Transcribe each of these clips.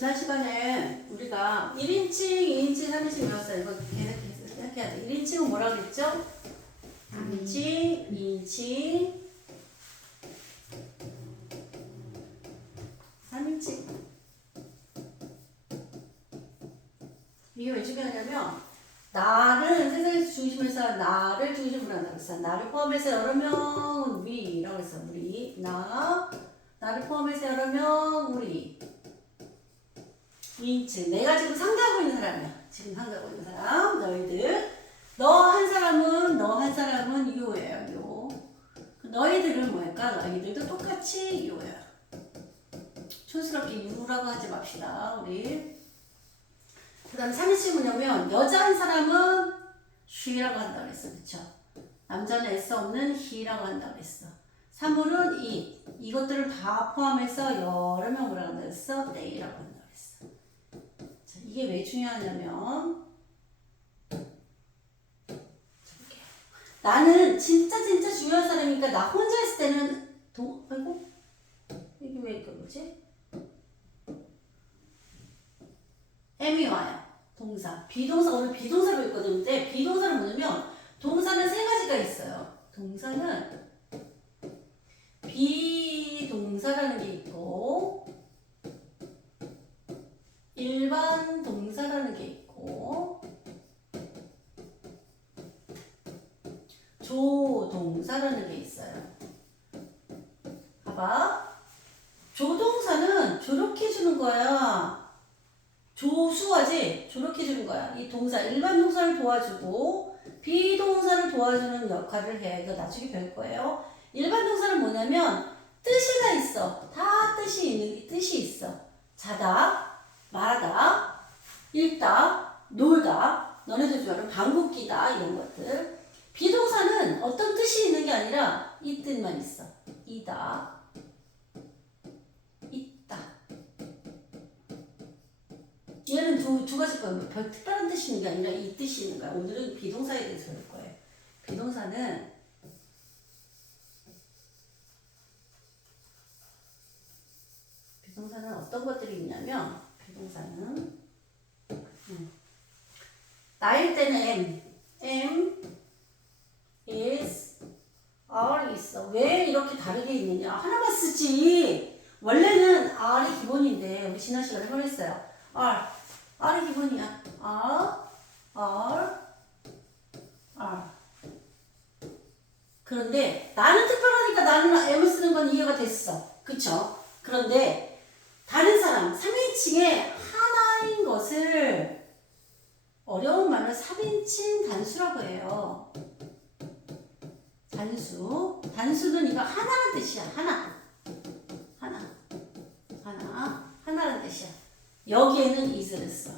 지난 시간에 우리가 1인칭, 2인칭, 3인칭 배웠어요. 이거 계속 생각해야 돼. 1인칭은 뭐라고 그랬죠? 3인칭, 2인칭, 3인칭. 이게 왜 중요하냐면 나를 세상에서 중심에서 나를 중심으로 한다고 했어. 나를 포함해서 여러 명 우리라고 했어. 우리 나를 포함해서 여러 명 우리 2인칭. 내가 지금 상대하고 있는 사람이야. 지금 상대하고 있는 사람 너희들. 너 한 사람은 유예요. 요. 너희들은 뭘까? 너희들도 똑같이 유예요. 촌스럽게 유라고 하지 맙시다. 우리. 그 다음 3인칭은 뭐냐면 여자 한 사람은 she라고 한다고 했어. 그쵸? 남자는 S 없는 he라고 한다고 했어. 3호는 it. 이것들을 다 포함해서 여러 명 뭐라고 한다고 했어? they라고 한다고 했어. 자, 이게 왜 중요하냐면 나는 진짜 중요한 사람이니까 나 혼자 있을 때는 아이고 이게 왜 이렇게 뭐지? M이 와요. 동사. 비동사, 오늘 비동사 배웠거든요. 근데 비동사는 뭐냐면 동사는 세 가지가 있어요. 동사는 비동사라는 게 있고 일반 동사라는 게 있고 조동사라는 게 있어요. 봐봐. 조동사는 저렇게 해주는 거야. 조수하지? 저렇게 해주는 거야. 이 동사, 일반 동사를 도와주고 비동사를 도와주는 역할을 해. 이거 나중에 배울 거예요. 일반 동사는 뭐냐면 뜻이가 있어. 다 뜻이 있어. 자다, 말하다, 읽다, 놀다, 너네들 좋아하는 방귀 뀌다 이런 것들. 비동사는 어떤 뜻이 있는 게 아니라 이 뜻만 있어. 이다, 있다. 얘는 두 가지 거예요. 별 특별한 뜻이 있는 게 아니라 이 뜻이 있는 거야. 오늘은 비동사에 대해서 배울 거예요. 비동사는 어떤 것들이 있냐면 비동사는 나일 때는 am, is, are 있어. 왜 이렇게 다르게 있느냐? 하나만 쓰지. 원래는 are이 기본인데 우리 지난 시간에 했어요. R이 기본이야. R. 그런데 나는 특별하니까 나는 M을 쓰는 건 이해가 됐어. 그쵸? 그런데 다른 사람, 3인칭의 하나인 것을 어려운 말로 3인칭 단수라고 해요. 단수는 이거 하나라는 뜻이야. 하나라는 뜻이야. 여기에는 is를 써.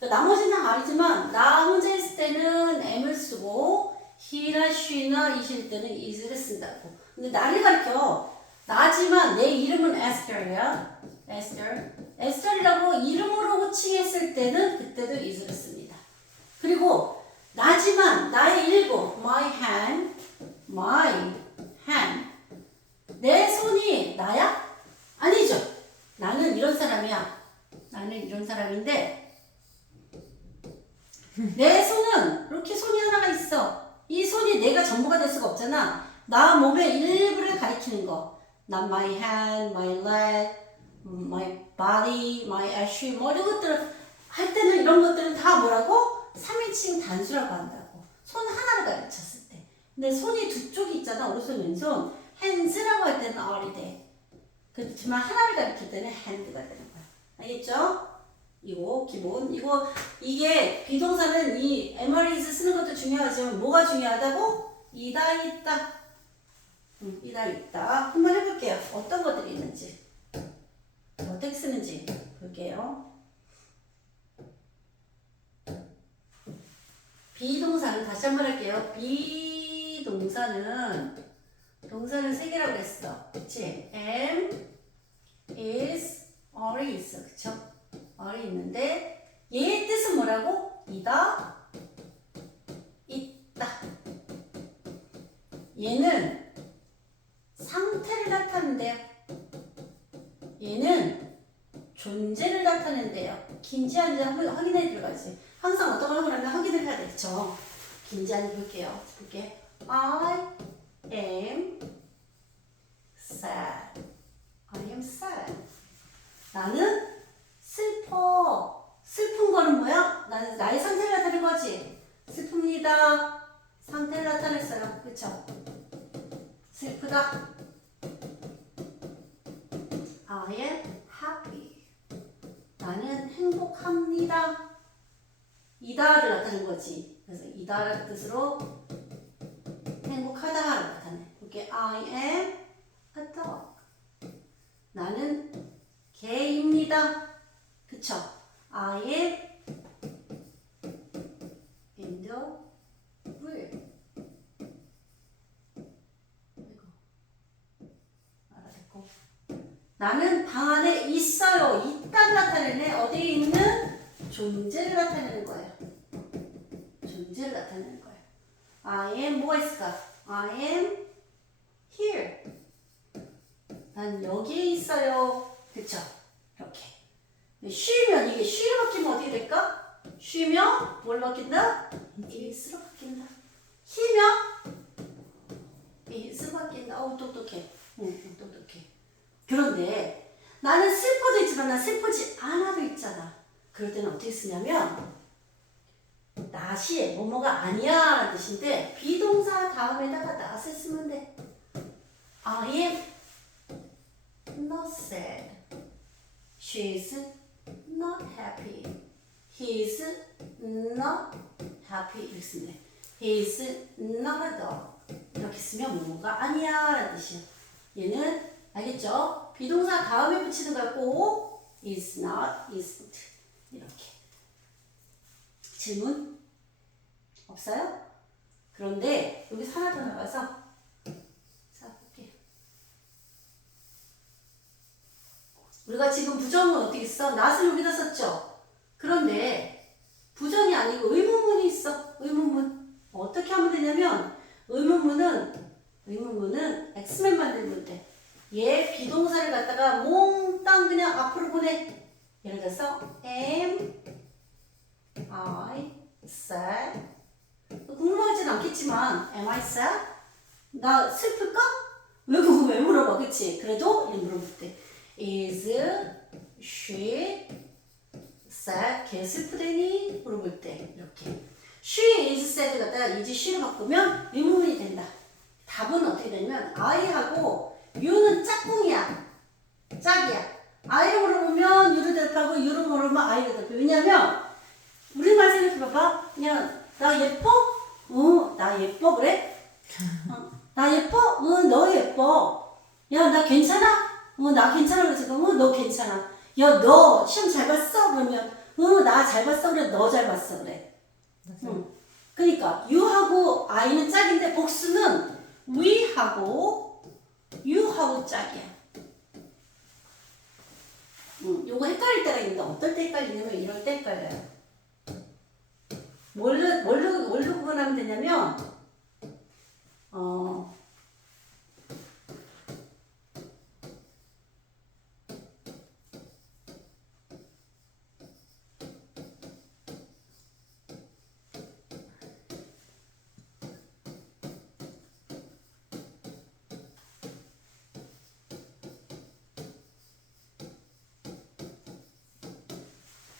나머지는 R이지만 나 혼자 있을 때는 M을 쓰고 he나 she나 it일 때는 is를 쓴다고. 근데 나를 가르쳐. 나지만 내 이름은 Esther이야. 에스터이라고 이름으로 호칭했을 때는 그때도 is를 씁니다. 그리고 나지만 나의 일부 my hand 내 손이 나야? 아니죠. 나는 이런 사람이야. 나는 이런 사람인데 내 손은 이렇게 손이 하나가 있어. 이 손이 내가 전부가 될 수가 없잖아. 나 몸의 일부를 가리키는 거. 난 my hand, my leg, my body, my ashy 뭐 이런 것들을 할 때는 이런 것들은 다 뭐라고? 3인칭 단수라고 한다고. 손 하나를 가르쳤을 때. 근데 손이 두 쪽이 있잖아. 오른손 왼손. hands라고 할 때는 R이 돼. 그렇지만 하나를 가리킬 때는 hand가 되는 거야. 알겠죠? 이거 기본. 이게 비동사는 이 MREs 쓰는 것도 중요하지만 뭐가 중요하다고? 이다 있다. 이다 있다. 한번 해볼게요. 어떤 것들이 있는지. 어떻게 쓰는지 볼게요. 비동사는 다시 한번 할게요. 동사는 세 개라고 했어. 그치? am, is, are이 있어. 그쵸? are이 있는데 얘의 뜻은 뭐라고? 이다, 있다. 얘는 상태를 나타낸대요. 얘는 존재를 나타낸대요. 긴지 아닌지 확인해 들어가지. 항상 어떤 걸 하고 나면 확인을 해야 되죠. 긴지 아닌지 볼게요. 볼게. I am sad. I am sad. 나는 슬퍼. 슬픈 거는 뭐야? 나는 나의 상태를 나타낸 거지. 슬픕니다. 상태를 나타냈어요. 그쵸? 슬프다. I am happy. 나는 행복합니다. 이다를 나타낸 거지. 그래서 이다라는 뜻으로 행복하다를 나타내. 이렇게 I am a dog. 나는 개입니다. 그쵸? I am in the room. 알아듣고. 나는 방 안에 있어요. 있다를 나타내네. 어디에 있는? 존재를 나타내는 거예요. 존재를 나타내는 거예요. I am 뭐가 있을까? I am here. 난 여기에 있어요. 그쵸? 이렇게. 쉬면 이게 쉬로 바뀌면 어떻게 될까? 쉬면 뭘 바뀐다? is로 바뀐다. 쉬면 is로 바뀐다. 어우 똑똑해. 응, 똑똑해. 그런데 나는 슬퍼도 있지만 난 슬프지 않아도 있잖아. 그럴 때는 어떻게 쓰냐면 not이 뭐뭐가 아니야 라는 뜻인데 비동사 다음에다가 not을 쓰면 돼. I am not sad. She is not happy. He is not happy. 이렇게 쓰면 돼. He is not a dog. 이렇게 쓰면 뭐뭐가 아니야 라는 뜻이야. 얘는 알겠죠? 비동사 다음에 붙이는 거야. 꼭 is not, isn't. 이렇게. 질문? 없어요? 그런데 여기서 하나 더 나가서 자 볼게. 우리가 지금 부정은 어떻게 써? not을 여기다 썼죠? 그런데 부정이 아니고 의문문이 있어. 의문문. 어떻게 하면 되냐면 의문문은 엑스맨 만들면 돼. 얘 비동사를 갖다가 몽땅 그냥 앞으로 보내. 예를 들어서 am I sad? 궁금하진 않겠지만 am I sad? 나 슬플까? 왜 물어봐, 그치? 그래도 이렇게 물어볼 때 is she sad? 걔 슬프대니? 물어볼 때 이렇게 she is sad 갖다가 is she로 바꾸면 의문문이 된다. 답은 어떻게 되냐면 I하고 U는 짝꿍이야. 짝이야. I를 물어보면 U를 대답하고 U를 물어보면 I를 대답해. 왜냐면 우리말 생각해봐봐. 그냥 나 예뻐? 나 예뻐 그래? 나 예뻐? 너 예뻐. 야, 나 괜찮아? 나 괜찮아. 그래서 너 괜찮아. 야, 너 시험 잘 봤어? 그러면 나 잘 봤어. 그래. 너 잘 봤어. 그래. 그러니까 U하고 I는 짝인데 복수는 we하고 U하고 짝이야. 요거 헷갈릴 때가 있는데 어떨 때 헷갈리냐면 이럴 때 헷갈려요. 뭘로 구분하면 되냐면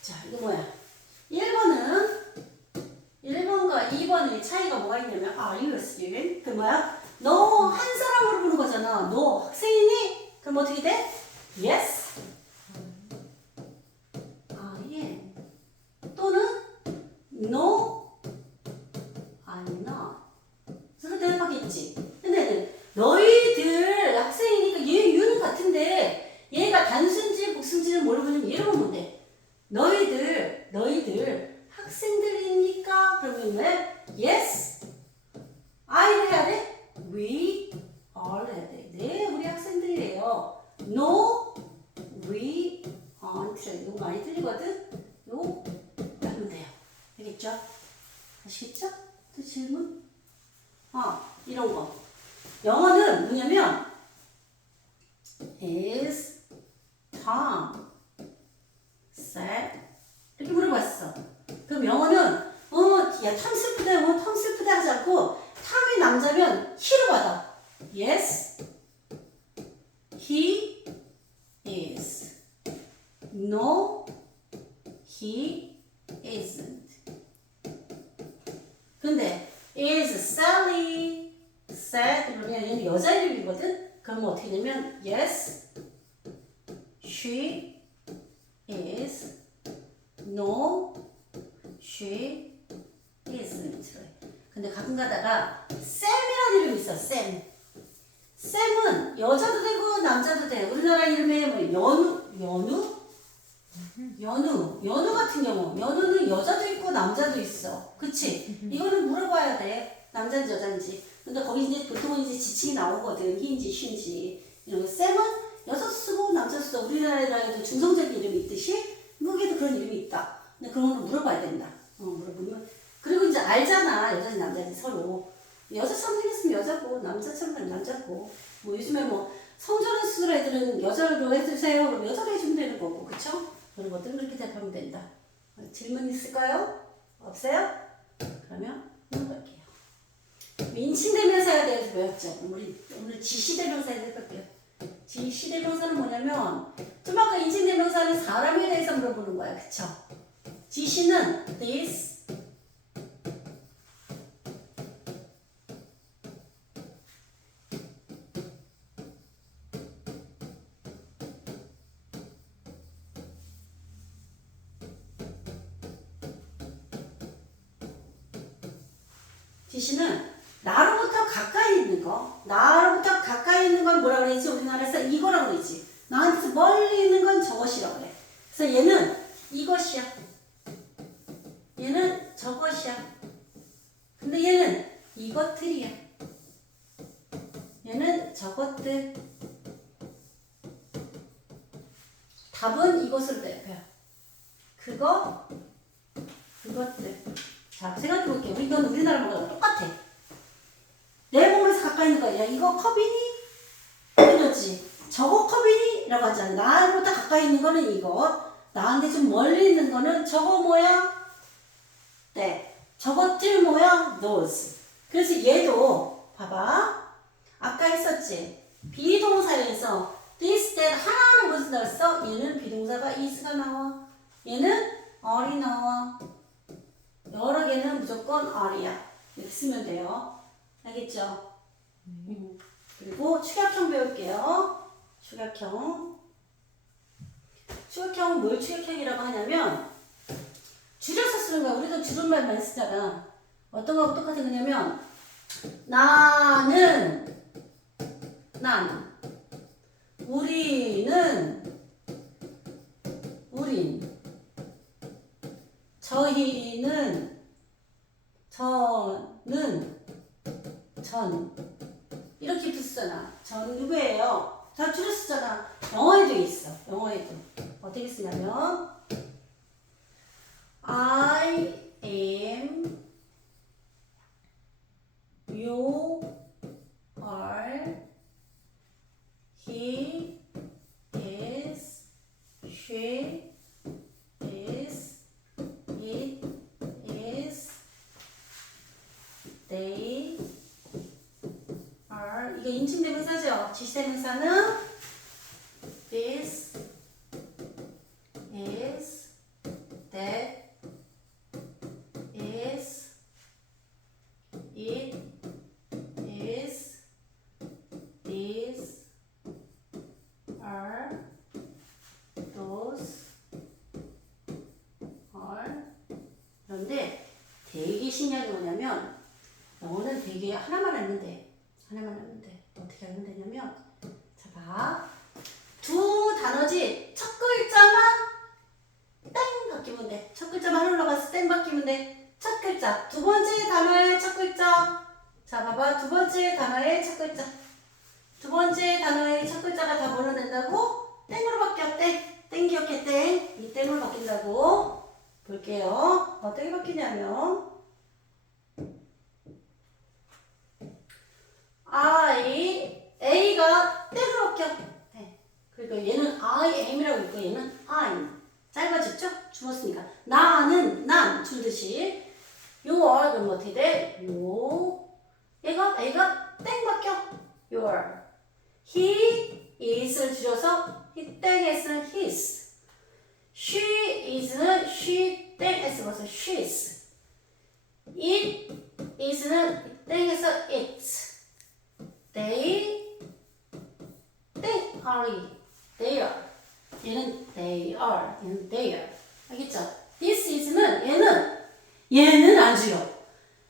자, 이거 뭐야? 1번과 2번의 차이가 뭐가 있냐면 Are you a student? 그 뭐야? 너 한 사람으로 부르는 거잖아. 너 학생이니? 그럼 어떻게 돼? Yes. I am. 또는 No. I'm not. 그래서 대답하겠지. 근데 너희들 학생이니까 얘 유는 같은데 얘가 단순지 복순지는 뭘로 부르면 얘로 보면 돼. 너희들 학생들입니까? 그러면 왜? Yes. I를 해야 돼? We are 해야 돼. 네, 우리 학생들이에요. No, we aren't. 이거 많이 틀리거든? 이거 하면 돼요. 알겠죠? 아시겠죠? 또 질문? 이런 거. 영어는 뭐냐면 Is Tom sad? 이렇게 물어봤어. 그럼 영어는 야, 탐 슬프다, 탐 슬프다 하지 않고 탐이 남자면 he로 받아. Yes, he is. No, he isn't. 근데 is Sally sad? 그러면 얘는 여자 이름이거든? 그럼 어떻게 되면 yes, she is. No, she isn't. 근데 가끔 가다가 쌤이라는 이름이 있어. 쌤. 쌤은 여자도 되고 남자도 돼. 우리나라 이름에 뭐 연우 같은 경우 연우는 여자도 있고 남자도 있어. 그치? 이거는 물어봐야 돼. 남자인지 여자인지. 근데 거기 이제 보통은 이제 지칭이 나오거든. 히인지 쉰지. 쌤은 여자도 쓰고 남자도 써. 우리나라에도 중성적인 이름이 있듯이 미국에도 그런 이름이 있다. 근데 그런 거는 물어봐야 된다. 물어보면. 그리고 이제 알잖아. 여자인지 남자인지 서로. 여자처럼 생겼으면 여자고 남자처럼 생겼으면 남자고. 뭐 요즘에 뭐 성전환 수술 애들은 여자로 해주세요. 그럼 여자로 해주면 되는 거고. 그쵸? 그런 것들은 그렇게 대답하면 된다. 질문 있을까요? 없어요? 그러면 넘어갈게요. 인칭대명사에 대해서 배웠죠. 우리 오늘 지시대명사에 대해서 배울게요. 지시대명사는 뭐냐면 좀 아까 인칭대명사는 사람에 대해서 물어보는 거야. 그쵸? 지시는 this, 지시는 나로부터 가까이 있는 거. 나로부터 가까이 있는 건 뭐라 그러지? 우리나라에서 이거라고 그러지. 나한테서 멀리 있는 건 저것이라고 그래. 그래서 얘는 이것이야. 얘는 저것이야. 근데 얘는 이것들이야. 얘는 저것들. 답은 이것으로 대표야. 그거, 그것들. 자, 생각해볼게요. 이건 우리나라 말과 똑같아. 내 몸에서 가까이 있는 거야. 야, 이거 컵이니? 이러지. 저거 컵이니? 라고 하잖아. 나로부터 가까이 있는 거는 이거. 나한테 좀 멀리 있는 거는 저거 뭐야? 네. 저것들 뭐야? those. 그래서 얘도, 봐봐. 아까 했었지. 비동사에서 this, that 하나는 무슨 나왔어? 얘는 비동사가 is가 나와. 얘는 are이 나와. 여러 개는 무조건 are야. 이렇게 쓰면 돼요. 알겠죠? 그리고 축약형 배울게요. 축약형. 축약형은 뭘 축약형이라고 하냐면 줄여서 쓰는 거야. 우리도 줄임말 많이 쓰잖아. 어떤 거하고 똑같은 거냐면 나는, 난, 우리는, 우린, 저희는, 저는, 전. 이렇게 쓰잖아. 전 누구예요? 다 줄여 쓰잖아. 영어에도 있어. 영어에도. 어떻게 쓰냐면 I am, you are, he is, she is, it is, they are. 이게 인칭대명사죠. 지시대명사는 this is, that is, it is, these are, those are. 그런데 되게 신기한 게 뭐냐면 영어는 되게 하나만 하면 돼. 하나만 하면 돼. 어떻게 하면 되냐면 자 봐. 두 단어지 첫 글자만 땡 바뀌면 돼. 첫 글자만 하나 올라가서 땡 바뀌면 돼. 첫 글자. 두 번째 단어의 첫 글자. 자 봐봐. 두 번째 단어의 첫 글자. 두 번째 단어의 첫 글자가 다 뭐로 된다고? 땡으로 바뀌어. 땡. 땡 기억해. 땡. 이 땡으로 바뀐다고. 볼게요. 어떻게 바뀌냐면 A가 땡으로 바뀌어. 네. 그리고 얘는 I am이라고 있고 얘는 I'm. 짧아졌죠? your. He is를 줄여서 he 땡 s는 his. She is는 she 땡 s 벌써 she's. It is는 땡에서 it's. They are. They are. 얘는 they are. 얘는 they are. 알겠죠? This is는 얘는 안 줄여.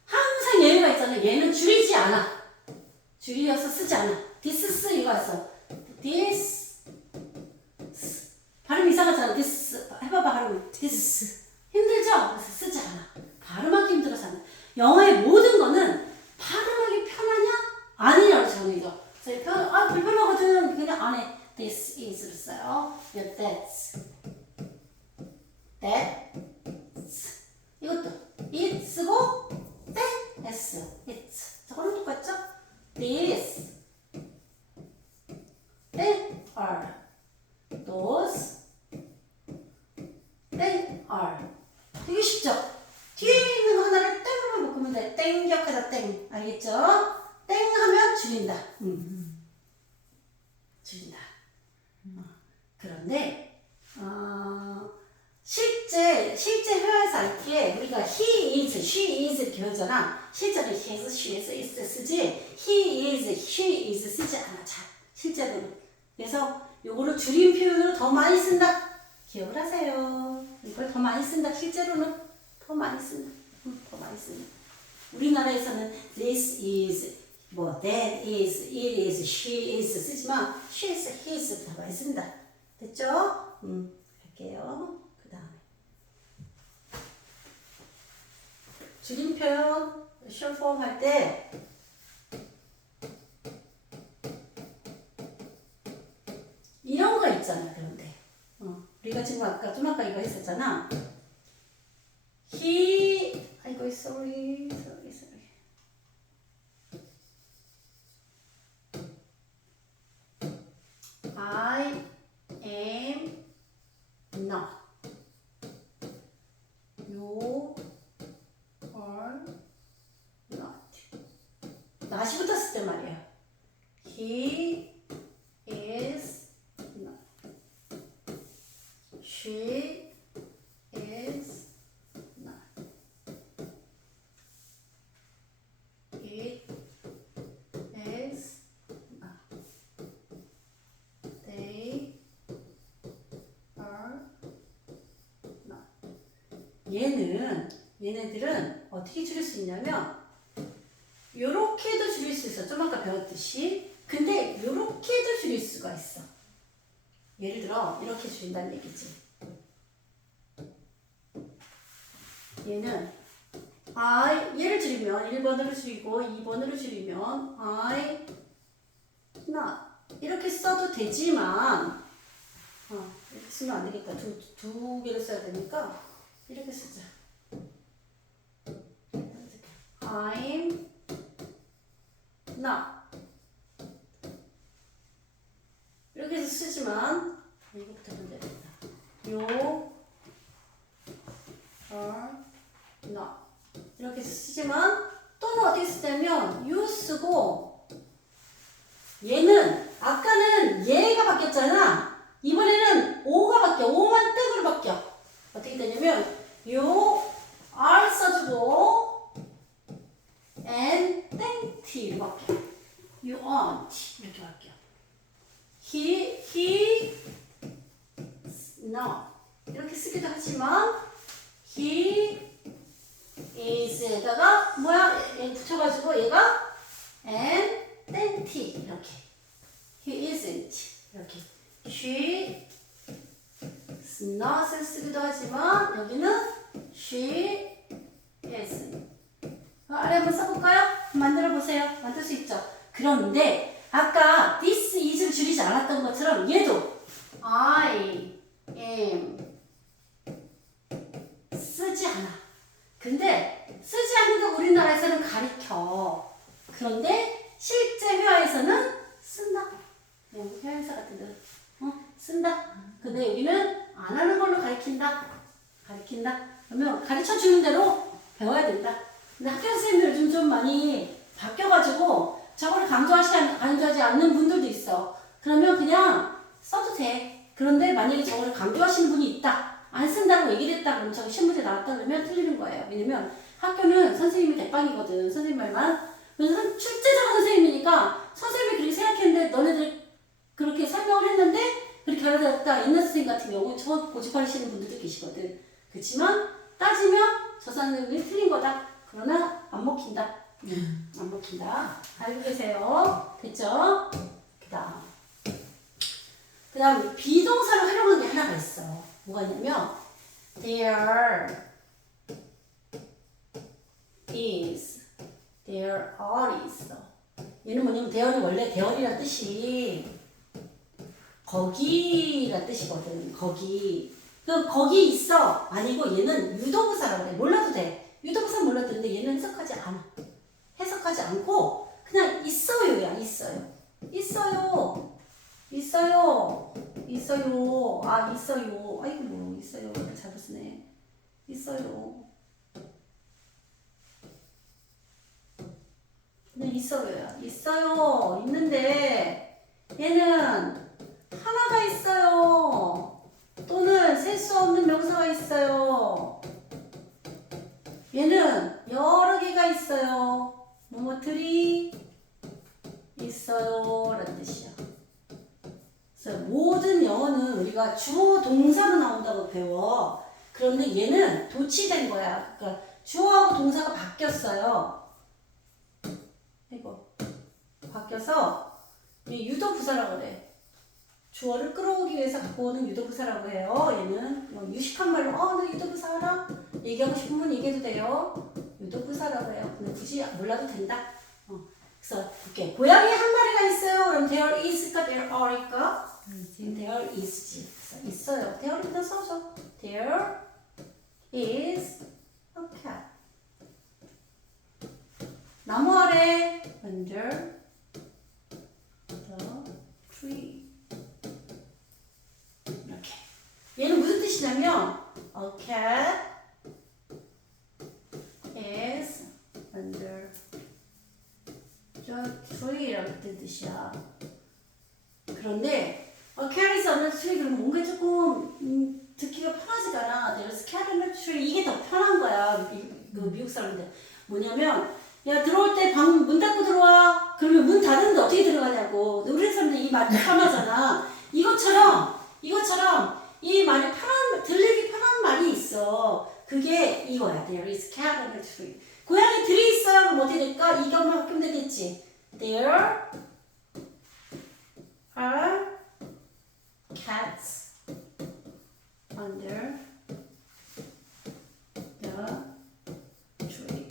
항상 예외가 있잖아요. 얘는 줄이지 않아. 줄여서 쓰지 않아. This 이거 왔어. This 발음 이상하잖아. This 해봐봐 발음. This 힘들죠? 그래서 쓰지 않아. 발음하기 힘들어서 안 돼. 영어의 모든 거는 발음하기 편하냐? 아니냐로 정해져. 그래서 불편하거든. 그냥 안 해. This is를 써요. that's. 이것도 it 쓰고 s. it's. 저거는 똑같죠? This. They are. Those. They are. 되게 쉽죠? 뒤에 있는 거 하나를 땡으로 묶으면 돼. 땡 기억하자 땡. 알겠죠? 땡 하면 줄인다. 줄인다. 그런데 실제 회화에서 할 때 우리가 he is, she is 이렇게 하잖아. 실제로 his, she's, is 쓰지 he is, she is 쓰지 않아. 잘 실제로는. 그래서 요거를 줄임 표현으로 더 많이 쓴다. 기억을 하세요. 이걸 더 많이 쓴다. 실제로는 더 많이 쓴다. 더 많이 쓴다. 우리나라에서는 this is, that is, it is, she is 쓰지만 she is, his 더 많이 쓴다. 됐죠? 할게요. 그 다음에 줄임 표현 short form 할 때 이런 거 있잖아. 그런데 우리가 지금 좀 아까 이거 했었잖아. 아이고 sorry. I am not. You are not. not이 붙었을 때 말이야. He is not. She is not. It is not. They are not. 얘네들은 어떻게 줄일 수 있냐면 요렇게도 줄일 수 있어. 좀 아까 배웠듯이. 근데 요렇게도 줄일 수가 있어. 예를 들어 이렇게 줄인다는 얘기지. 얘는 얘를 줄이면 1번으로 줄이고 2번으로 줄이면 I not 이렇게 써도 되지만 이렇게 쓰면 안 되니까 두 개를 써야 되니까 이렇게 쓰자. I'm not 이렇게 해서 쓰지만 이거부터 하면 되겠다. You are not 이렇게 해서 쓰지만 또는 어떻게 쓰냐면 you 쓰고 얘는 아까는 얘가 바뀌었잖아. 이번에는 o가 바뀌어. o만 땡으로 바뀌어. 어떻게 되냐면 you are 써주고 and 땡t로 바뀌어. you aren't 이렇게 바뀌어. he not 이렇게 쓰기도 하지만 he is에다가 얘 붙여가지고 얘가 and 땡t 이렇게 he isn't 이렇게 she not을 쓰기도 하지만 여기는 she isn't. 아래 한번 써볼까요? 만들어 보세요. 만들 수 있죠. 그런데 아까 this is를 줄이지 않았던 것처럼 얘도 I am 쓰지 않아. 근데 쓰지 않는 거 우리나라에서는 가리켜. 그런데 실제 회화에서는 쓴다. 회화에서 같은 데는 쓴다. 근데 여기는 안 하는 걸로 가리킨다. 그러면 가르쳐 주는 대로 배워야 된다. 근데 학교 선생님들 요즘 좀 많이 바뀌어가지고 저걸 강조하지 않는 분들도 있어. 그러면 그냥 써도 돼. 그런데 만약에 저거를 강조하시는 분이 있다. 안 쓴다고 얘기를 했다. 그러면 저기 신문지에 나왔다 그러면 틀리는 거예요. 왜냐면 학교는 선생님이 대빵이거든. 선생님 말만. 그래서 출제자가 선생님이니까 선생님이 그렇게 생각했는데 너네들 그렇게 설명을 했는데 그렇게 알아들었다. 옛날 선생님 같은 경우는 저 고집하시는 분들도 계시거든. 그렇지만 따지면 저 선생님이 틀린 거다. 그러나 안 먹힌다. 안 먹힌다. 알고 계세요? 됐죠? 그 다음 비동사로 활용하는 게 하나가 있어. 뭐가 있냐면 there is, there are 있어. 얘는 뭐냐면 there는 원래 there이란 뜻이 거기란 뜻이거든. 거기. 그럼 거기 있어. 아니고 얘는 유도부사라고 해. 몰라도 돼. 유도부사 몰라도 되는데 얘는 해석하지 않아. 해석하지 않고 그냥 있어요야. 있어요. 있어요. 있어요. 있어요. 아 있어요. 아이고 뭐 있어요. 이렇게 잘 쓰네. 있어요. 그냥 있어요야. 있어요. 있는데 얘는 하나가 있어요. 또는 셀 수 없는 명사가 있어요. 얘는 여러 개가 있어요. 뭐뭐들이 있어요 라는 뜻이야. 그래서 모든 영어는 우리가 주어 동사로 나온다고 배워. 그런데 얘는 도치된 거야. 그러니까 주어하고 동사가 바뀌었어요. 이거 바뀌어서 유도부사라고 그래. 주어를 끌어오기 위해서 갖고 오는 유도부사라고 해요. 얘는 유식한 말로 너 유도부사 알아? 얘기하고 싶으면 얘기해도 돼요. 유도부사라고 해요. 근데 굳이 몰라도 된다. 그래서 이렇게 고양이 한 마리가 있어요. 그럼 there is일까 there are일까? there is지. 그래서 있어요. there 일단 써줘. There is a cat. 나무 아래 under the tree. 이렇게. 얘는 무슨 뜻이냐면 a cat is under the tree라는 뜻이야. 그런데 a cat is under the tree 그러면 뭔가 조금 듣기가 편하지가 않아. There's a cat under the tree 이게 더 편한 거야. 미국 사람들 뭐냐면 야 들어올 때 방 문 닫고 들어와. 그러면 문 닫았는데 어떻게 들어가냐고. 우리 사람들 이 말이 편하잖아. 이것처럼 이 말이 들리기 편한 말이 있어. 그게 이거야. There is cat under the tree. 고양이들이 있어요. 그럼 어떻게 될까? 이것만 바뀌면 되겠지. There are cats under the tree.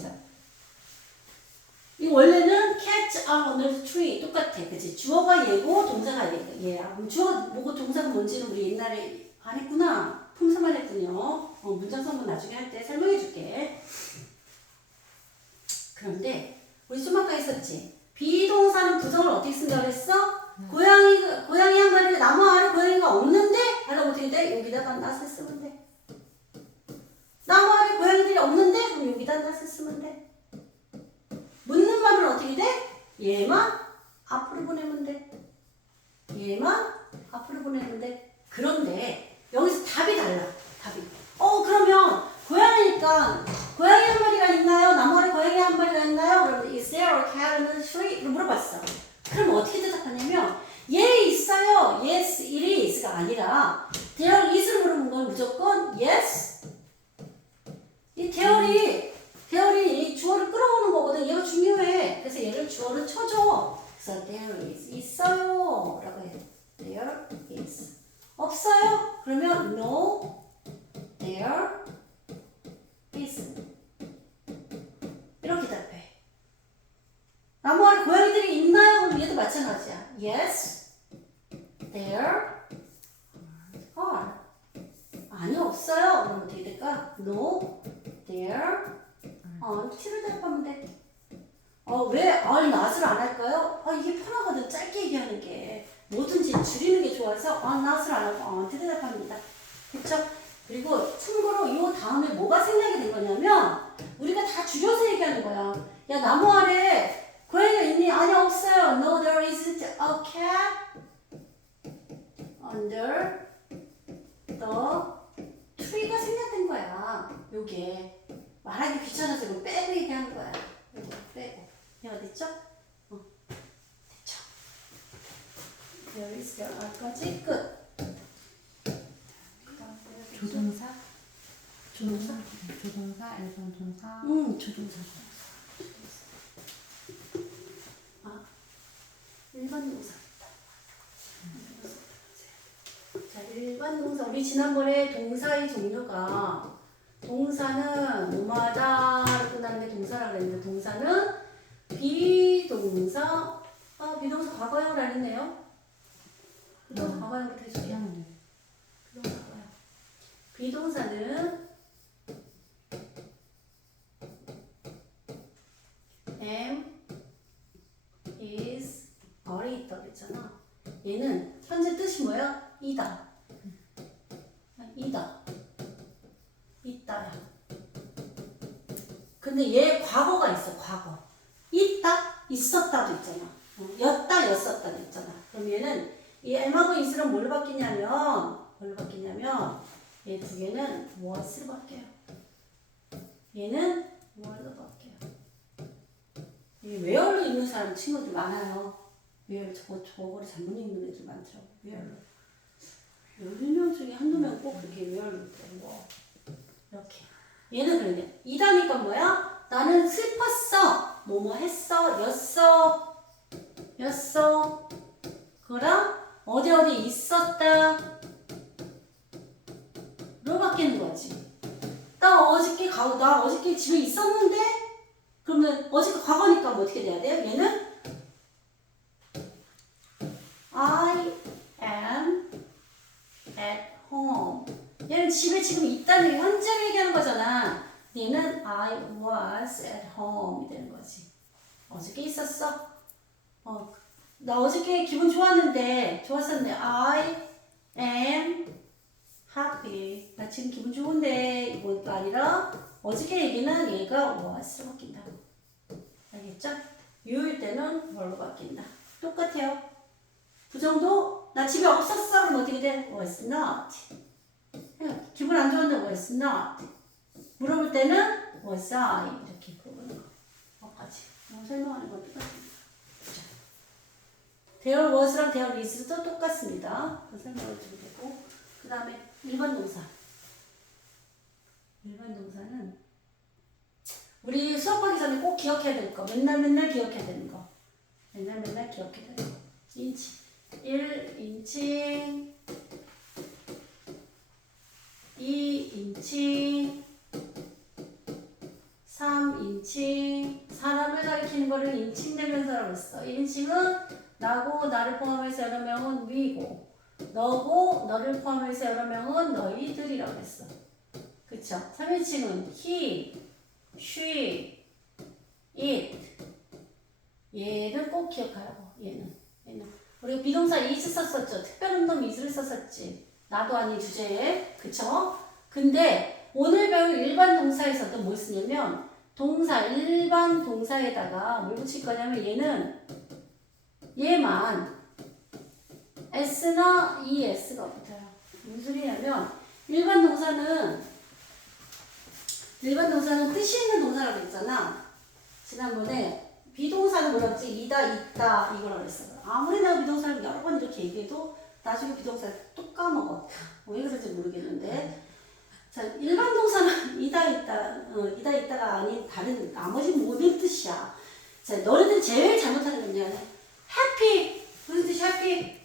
자, 이 원래는 cats are under the tree 똑같아. 그치? 주어가 얘고 동사가 얘야. 그럼 주어가 뭐고 동사가 뭔지는 우리 옛날에 안 했구나. 품사만 했군요. 문장 성분 나중에 할 때 설명해 줄게. 그런데 우리 좀 아까 했었지. 비동사는 부정을 어떻게 쓴다고 했어? 고양이 한 마리가 나무 아래 고양이가 없는데 하려면 어떻게 돼? 여기다가 낫을 쓰면 돼. 나무 아래 고양이들이 없는데 그럼 여기다 낫을 쓰면 돼. 묻는 말은 어떻게 돼? 얘만 앞으로 보내면 돼. 얘만 앞으로 보내면 돼. 그런데 여기서 답이 달라. 답이. 그러면 고양이니까 고양이 한 마리가 있나요? 나무 아래 고양이 한 마리가 있나요? 그러면 is there a cat in the tree? 물어봤어. 그럼 어떻게 대답하냐면 예 있어요. Yes it is가 아니라 there is를 물어본 건 무조건 yes. 이 theory 이 주어를 끌어오는 거거든. 얘가 중요해. 그래서 얘를 주어를 쳐줘. 그래서 there is 있어요 라고 해. There is. 없어요? 그러면 no there is. 이렇게 답해. 나무 아래 고양이들이 있나요? 그럼 얘도 마찬가지야. Yes there are. 아니 없어요. 그럼 어떻게 될까? No there t를 대답하면 돼. 왜 not을 안 할까요? 이게 편하거든. 짧게 얘기하는 게. 뭐든지 줄이는 게 좋아서 not을 안 하고 t 대답합니다. 그쵸? 그리고 참고로 이 다음에 뭐가 생략이 된 거냐면 우리가 다 줄여서 얘기하는 거야. 야 나무 아래 고양이가 있을까요? No, there isn't a cat under the tree가 생략된 거야. 요게 말하기 귀찮아서 이거 빼고 얘기하는 거야. 이거 빼고. 얘가 됐죠? 됐죠? There is, there are까지 끝. 조동사? 조동사? 조동사, 1번 동사. 조동사. 아, 1번 동사. 자, 1번 동사. 우리 지난번에 동사의 종류가 동사는 뭐마다로 끝나는 게 동사라고 그랬는데 동사는 비동사. 비동사 과거형을 안 했네요. 비동사 과거형부터 해줄게요. 비동사 과거형. 비동사는 am, is, are에 있다 그랬잖아. 얘는 현재 뜻이 뭐야? 이다. 이다. 있다야. 근데 얘 과거가 있어. 과거. 있다, 있었다도 있잖아. 였다, 였었다도 있잖아. 그럼 얘는 이 am하고 is는 뭘로 바뀌냐면 얘 두 개는 was로 바뀌어요. 얘는 where로 바뀌어요. 이 where로 읽는 사람 친구들 많아요. where 저거를 잘못 읽는 애들 많더라고. where로. 10명 중에 한두 명 꼭 그렇게 where로 읽더라고. 이렇게. 얘는 그러네. 이다니까 뭐야? 나는 슬펐어. 뭐뭐 했어. 였어. 그럼 어디 있었다. 로 바뀌는 거지. 나 어저께 집에 있었는데? 그러면 어저께 과거니까 뭐 어떻게 돼야 돼요? 얘는 I am at home. 얘는 집에 지금 있다는 현재를 얘기하는 거잖아. 얘는 I was at home 이 되는 거지. 어저께 있었어. 나 어저께 기분 좋았었는데 I am happy. 나 지금 기분 좋은데 이거가 아니라 어저께 얘기는 얘가 was로 바뀐다고. 알겠죠? you일 때는 뭘로 바뀐다. 똑같아요. 부정도 나 집에 없었어. 그럼 어떻게 돼? was not. 기분 안 좋은데 was not. 물어볼 때는 was I. 이렇게 부르는 거. 뭐까지. 설명하는 건 똑같습니다. there was랑 there is도 똑같습니다. 그 설명을 주면 되고. 그 다음에 1번 동사. 1번 동사는 우리 수업하기 전에 꼭 기억해야 될 거. 맨날 기억해야 되는 거. 맨날 기억해야 되는 거. 인칭. 1인칭 2인칭 3인칭 사람을 가리키는 거를 인칭대명사라고 했어. 1인칭은 나고 나를 포함해서 여러 명은 we고 너고 너를 포함해서 여러 명은 너희들이라고 했어. 그쵸? 3인칭은 he, she, it 얘를 꼭 기억하라고. 얘는 우리가 비동사 is 썼었죠. 특별한 놈 is를 썼었지. 나도 아닌 주제에. 그쵸? 근데 오늘 배울 일반 동사에서도 뭘 쓰냐면 일반 동사에다가 뭘 붙일 거냐면 얘만 s나 es가 붙어요. 무슨 소리냐면 일반 동사는 뜻이 있는 동사라고 했잖아. 지난번에 비동사는 뭐라 그랬지? 이다, 있다 이거라고 그랬어. 아무리 내가 비동사를 여러 번 이렇게 얘기해도 나중에 비동사를 또 까먹어. 왜 그런지 모르겠는데. 자, 일반 동사는 이다, 있다가 아닌 다른 나머지 모든 뜻이야. 자, 너희들 제일 잘못하는 건 뭐냐? happy. 무슨 뜻이 happy?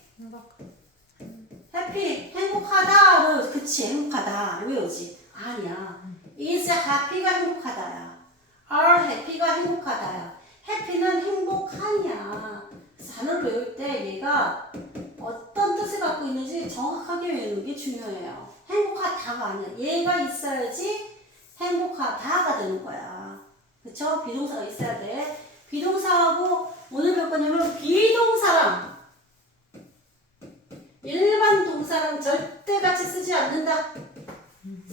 happy. 행복하다. 그치, 행복하다. 외우지? 아니야. is happy가 행복하다야. are happy가 행복하다야. happy는 행복하냐. 단어를 외울 때 얘가 어떤 뜻을 갖고 있는지 정확하게 외우는 게 중요해요. 행복하다가 아니야. 얘가 있어야지 행복하다가 되는 거야. 그쵸? 비동사가 있어야 돼. 비동사하고 오늘 배울 거냐면 비동사랑 일반 동사랑 절대 같이 쓰지 않는다.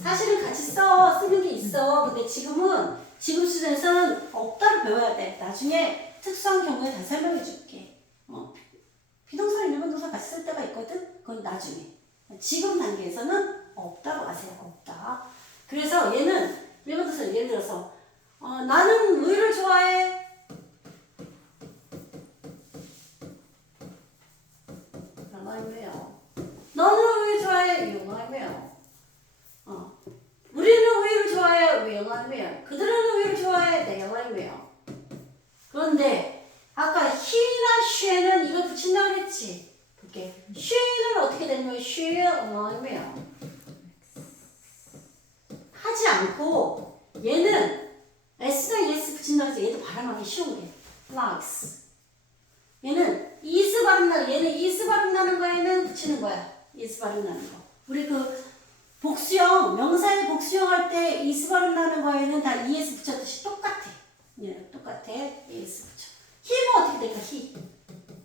사실은 같이 쓰는 게 있어. 근데 지금 수준에서는 없다를 배워야 돼. 나중에 특수한 경우에 다 설명해 줄게. 비동사랑 일반 동사 같이 쓸 때가 있거든. 그건 나중에. 지금 단계에서는 없다고 하세요. 없다. 그래서 얘는 일반 동사 예를 들어서 나는 우유를 좋아해. 너는 우유 좋아해? You like milk. 우리는 우유를 좋아해. We like milk. 그들은 우유를 좋아해. They like milk. 그런데 아까 he나 she는 이거 붙인다고 그랬지? 볼게. she는 어떻게 되는 거야? She like milk. 하지 않고 얘는 s랑 es 붙인다고 해서 얘도 발음하기 쉬운 게 likes. 얘는 is 발음 나는 얘는 is 발음 나는 거에는 붙이는 거야. is 발음 나는 거. 우리 그 복수형 명사의 복수형 할 때 is 발음 나는 거에는 다 es 붙였듯이 똑같아. 얘는 똑같아. es 붙여. he는 어떻게 될까?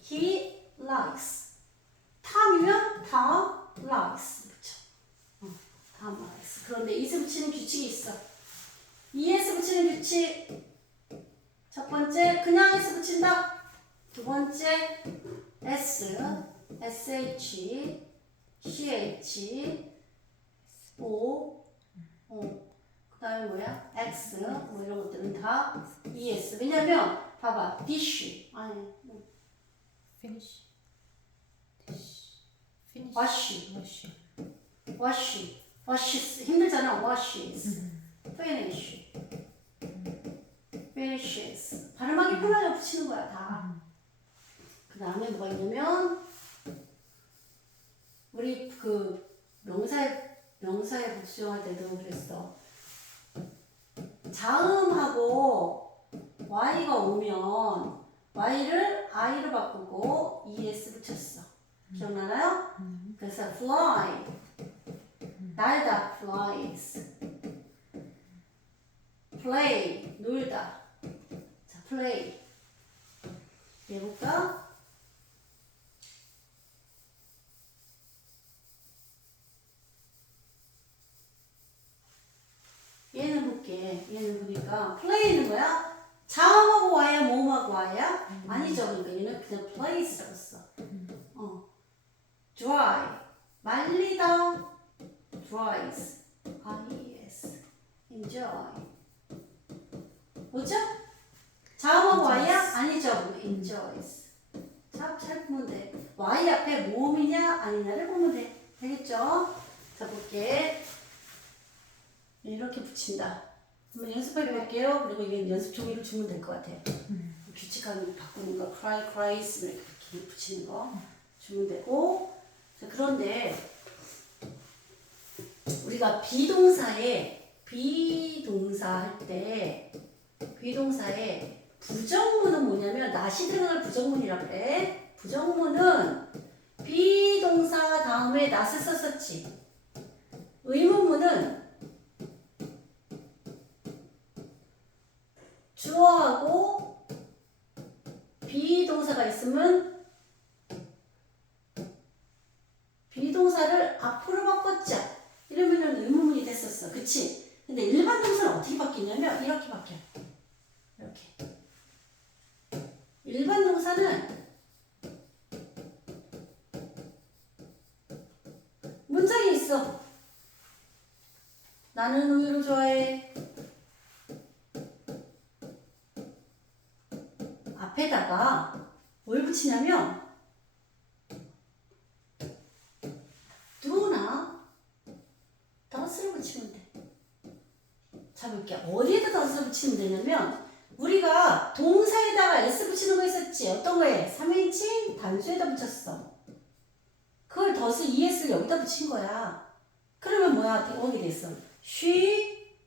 he likes. 탐이면 탐 likes 붙여. 탐 likes. 그런데 is 붙이는 규칙이 있어. es 붙이는 규칙. 첫 번째 그냥 s 붙인다. 두 번째 s, sh, ch, o, 그 다음에 뭐야? x, 뭐 이런 것들은 다 es. 왜냐면 봐봐, dish, 아니, finish. finish. wash, wash. wash, washes 힘들잖아. washes, finish, finishes. 발음하기 편하게 붙이는 거야 다. 그 다음에 뭐가 있냐면 우리 그 명사의 복수형 할 때도 그랬어. 자음하고 y가 오면 y를 i로 바꾸고 es 붙였어. 기억나나요? 그래서 fly, 날다 flies, play, 놀다. 자, play 해볼까? 얘는 볼게. 얘는 보니까 play는 뭐야? 자음하고 와야 모음하고 와야? 아니죠. 그러니까 얘는 그냥 plays라고 써. dry 말리다 dries ies enjoy 뭐죠? 자음하고 와야? 아니죠. enjoys 잘 보면 돼. y 앞에 모음이냐 아니냐를 보면 돼. 되겠죠? 자 볼게. 이렇게 붙인다. 한번 연습해 볼게요. 그리고 이게 연습 종이를 주면 될 것 같아요. 규칙하게 바꾸는 거, cry, cries 이렇게 붙이는 거 주면 되고. 자, 그런데 우리가 비동사에 비동사의 부정문은 뭐냐면 낫이 들어갈 부정문이라고 그래. 부정문은 비동사 다음에 낫을 썼었지. 의문문은 주어하고 비동사가 있으면 비동사를 앞으로 바꿨자. 이러면 의문문이 됐었어. 그치? 근데 일반 동사는 어떻게 바뀌냐면 이렇게 바뀌어. 이렇게. 일반 동사는 문장이 있어. 나는 우유를 좋아해. 앞에다가 뭘 붙이냐면 do나 does를 붙이면 돼. 자 볼게. 어디에다 does를 붙이면 되냐면 우리가 동사에다가 s 붙이는 거 있었지. 어떤 거에? 3인칭 단수에다 붙였어. 그걸 does es를 여기다 붙인 거야. 그러면 뭐야? 어디 됐어? She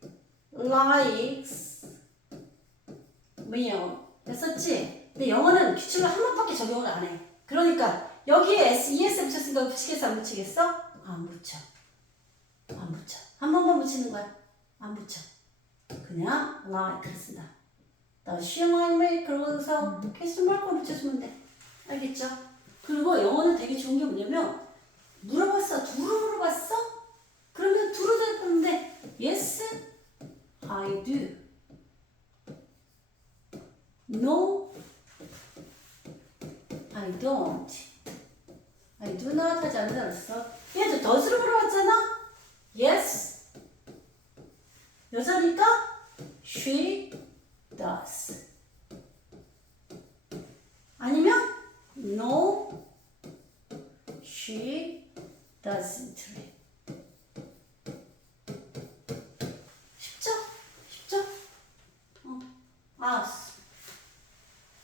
likes milk 했었지? 근데 영어는 규칙을 한 번밖에 적용을 안 해. 그러니까 여기에 es 붙였으니까 붙이겠어? 안 붙이겠어? 안 붙여. 안 붙여. 한 번만 붙이는 거야. 안 붙여. 그냥 like를 쓴다. Does she like milk? 그러고서 question mark만 붙여주면 돼. 알겠죠? 그리고 영어는 되게 좋은 게 뭐냐면 물어봤어. 두루 물어봤어? 그러면 두루 대답하는데 yes, I do. No, I don't. I do not 하지 않는다 그랬어. 얘도 does로 물어봤잖아. Yes. 여자니까 she does. 아니면 no, she doesn't. 쉽죠? 쉽죠?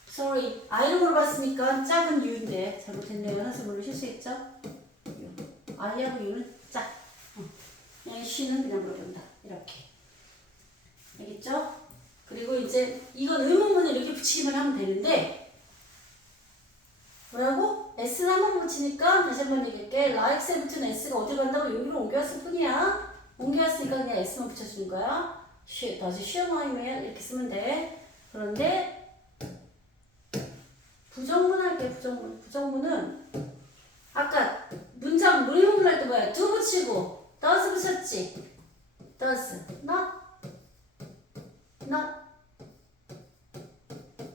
sorry. I로 물어봤으니까 작은 U인데 잘못했네요. 선생님으로 실수했죠? I하고 U는 짝. 그냥 she는 그냥 물어본다. 이렇게. 알겠죠? 그리고 이제 이건 의문문을 이렇게 붙이기만 하면 되는데 뭐라고? S는 한 번 붙이니까 다시 한 번 얘기할게. likes에 붙은 S가 어디 간다고 여기로 옮겨왔을 뿐이야. 옮겨왔으니까 그냥 S만 붙여주는 거야. 다시 시어머니면 이렇게 쓰면 돼. 그런데 부정문 할게. 부정문은 아까 문장 의문문 할 때 뭐야? do 붙이고 does 붙였지. does not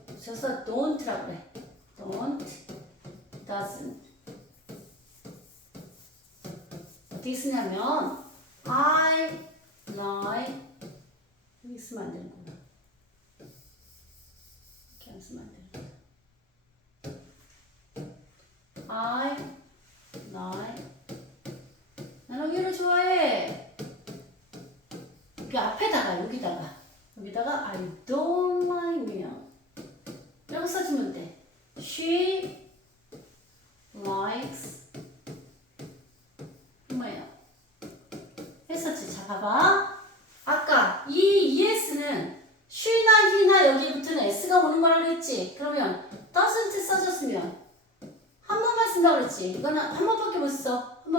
붙여서 don't라고 그래. don't, doesn't. 어떻게 쓰냐면 I like 여기 쓰면 안 되는구나. 이렇게 안 쓰면 안 되는구나. I like 나는 여기를 좋아해. 여기 앞에다가 여기다가 I don't like meal 이렇게 써주면 돼. She likes 뭐예요? 했었지. 자 봐봐. 아까 이 ES는 she나 he나 여기 붙은 S가 오는 거라고 했지. 그러면 doesn't 써줬으면 한 번만 쓴다고 그랬지. 이거는 한 번밖에 못 써. 한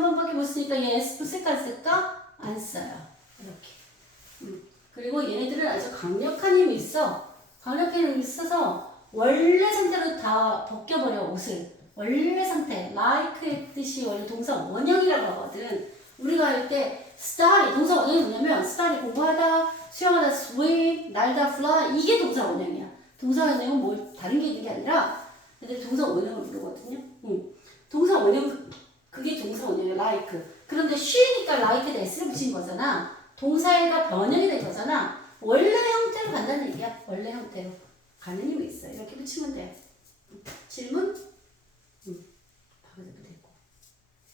번밖에 못 쓰니까 얘 S 쓸까 안 쓸까? 안 써요. 이렇게. 그리고 얘네들은 아주 강력한 힘이 있어. 강력한 힘이 있어서 원래 상태로 다 벗겨버려 옷을. 원래 상태. like의 뜻이 원래 동사 원형이라고 하거든. 우리가 할 때 study 동사 원형이 뭐냐면 study 공부하다, 수영하다, swim, 날다, fly 이게 동사 원형이야. 동사 원형은 뭐 다른 게 있는 게 아니라 애들이 동사 원형을 부르거든요. 동사 원형 그게 동사 원형이야. like. 그런데 she니까 like에다 s를 붙인 거잖아. 동사에다 변형이 된 거잖아. 원래 형태로 간다는 얘기야. 원래 형태로 가는 힘이 있어. 이렇게 붙이면 돼. 질문? 바로 되고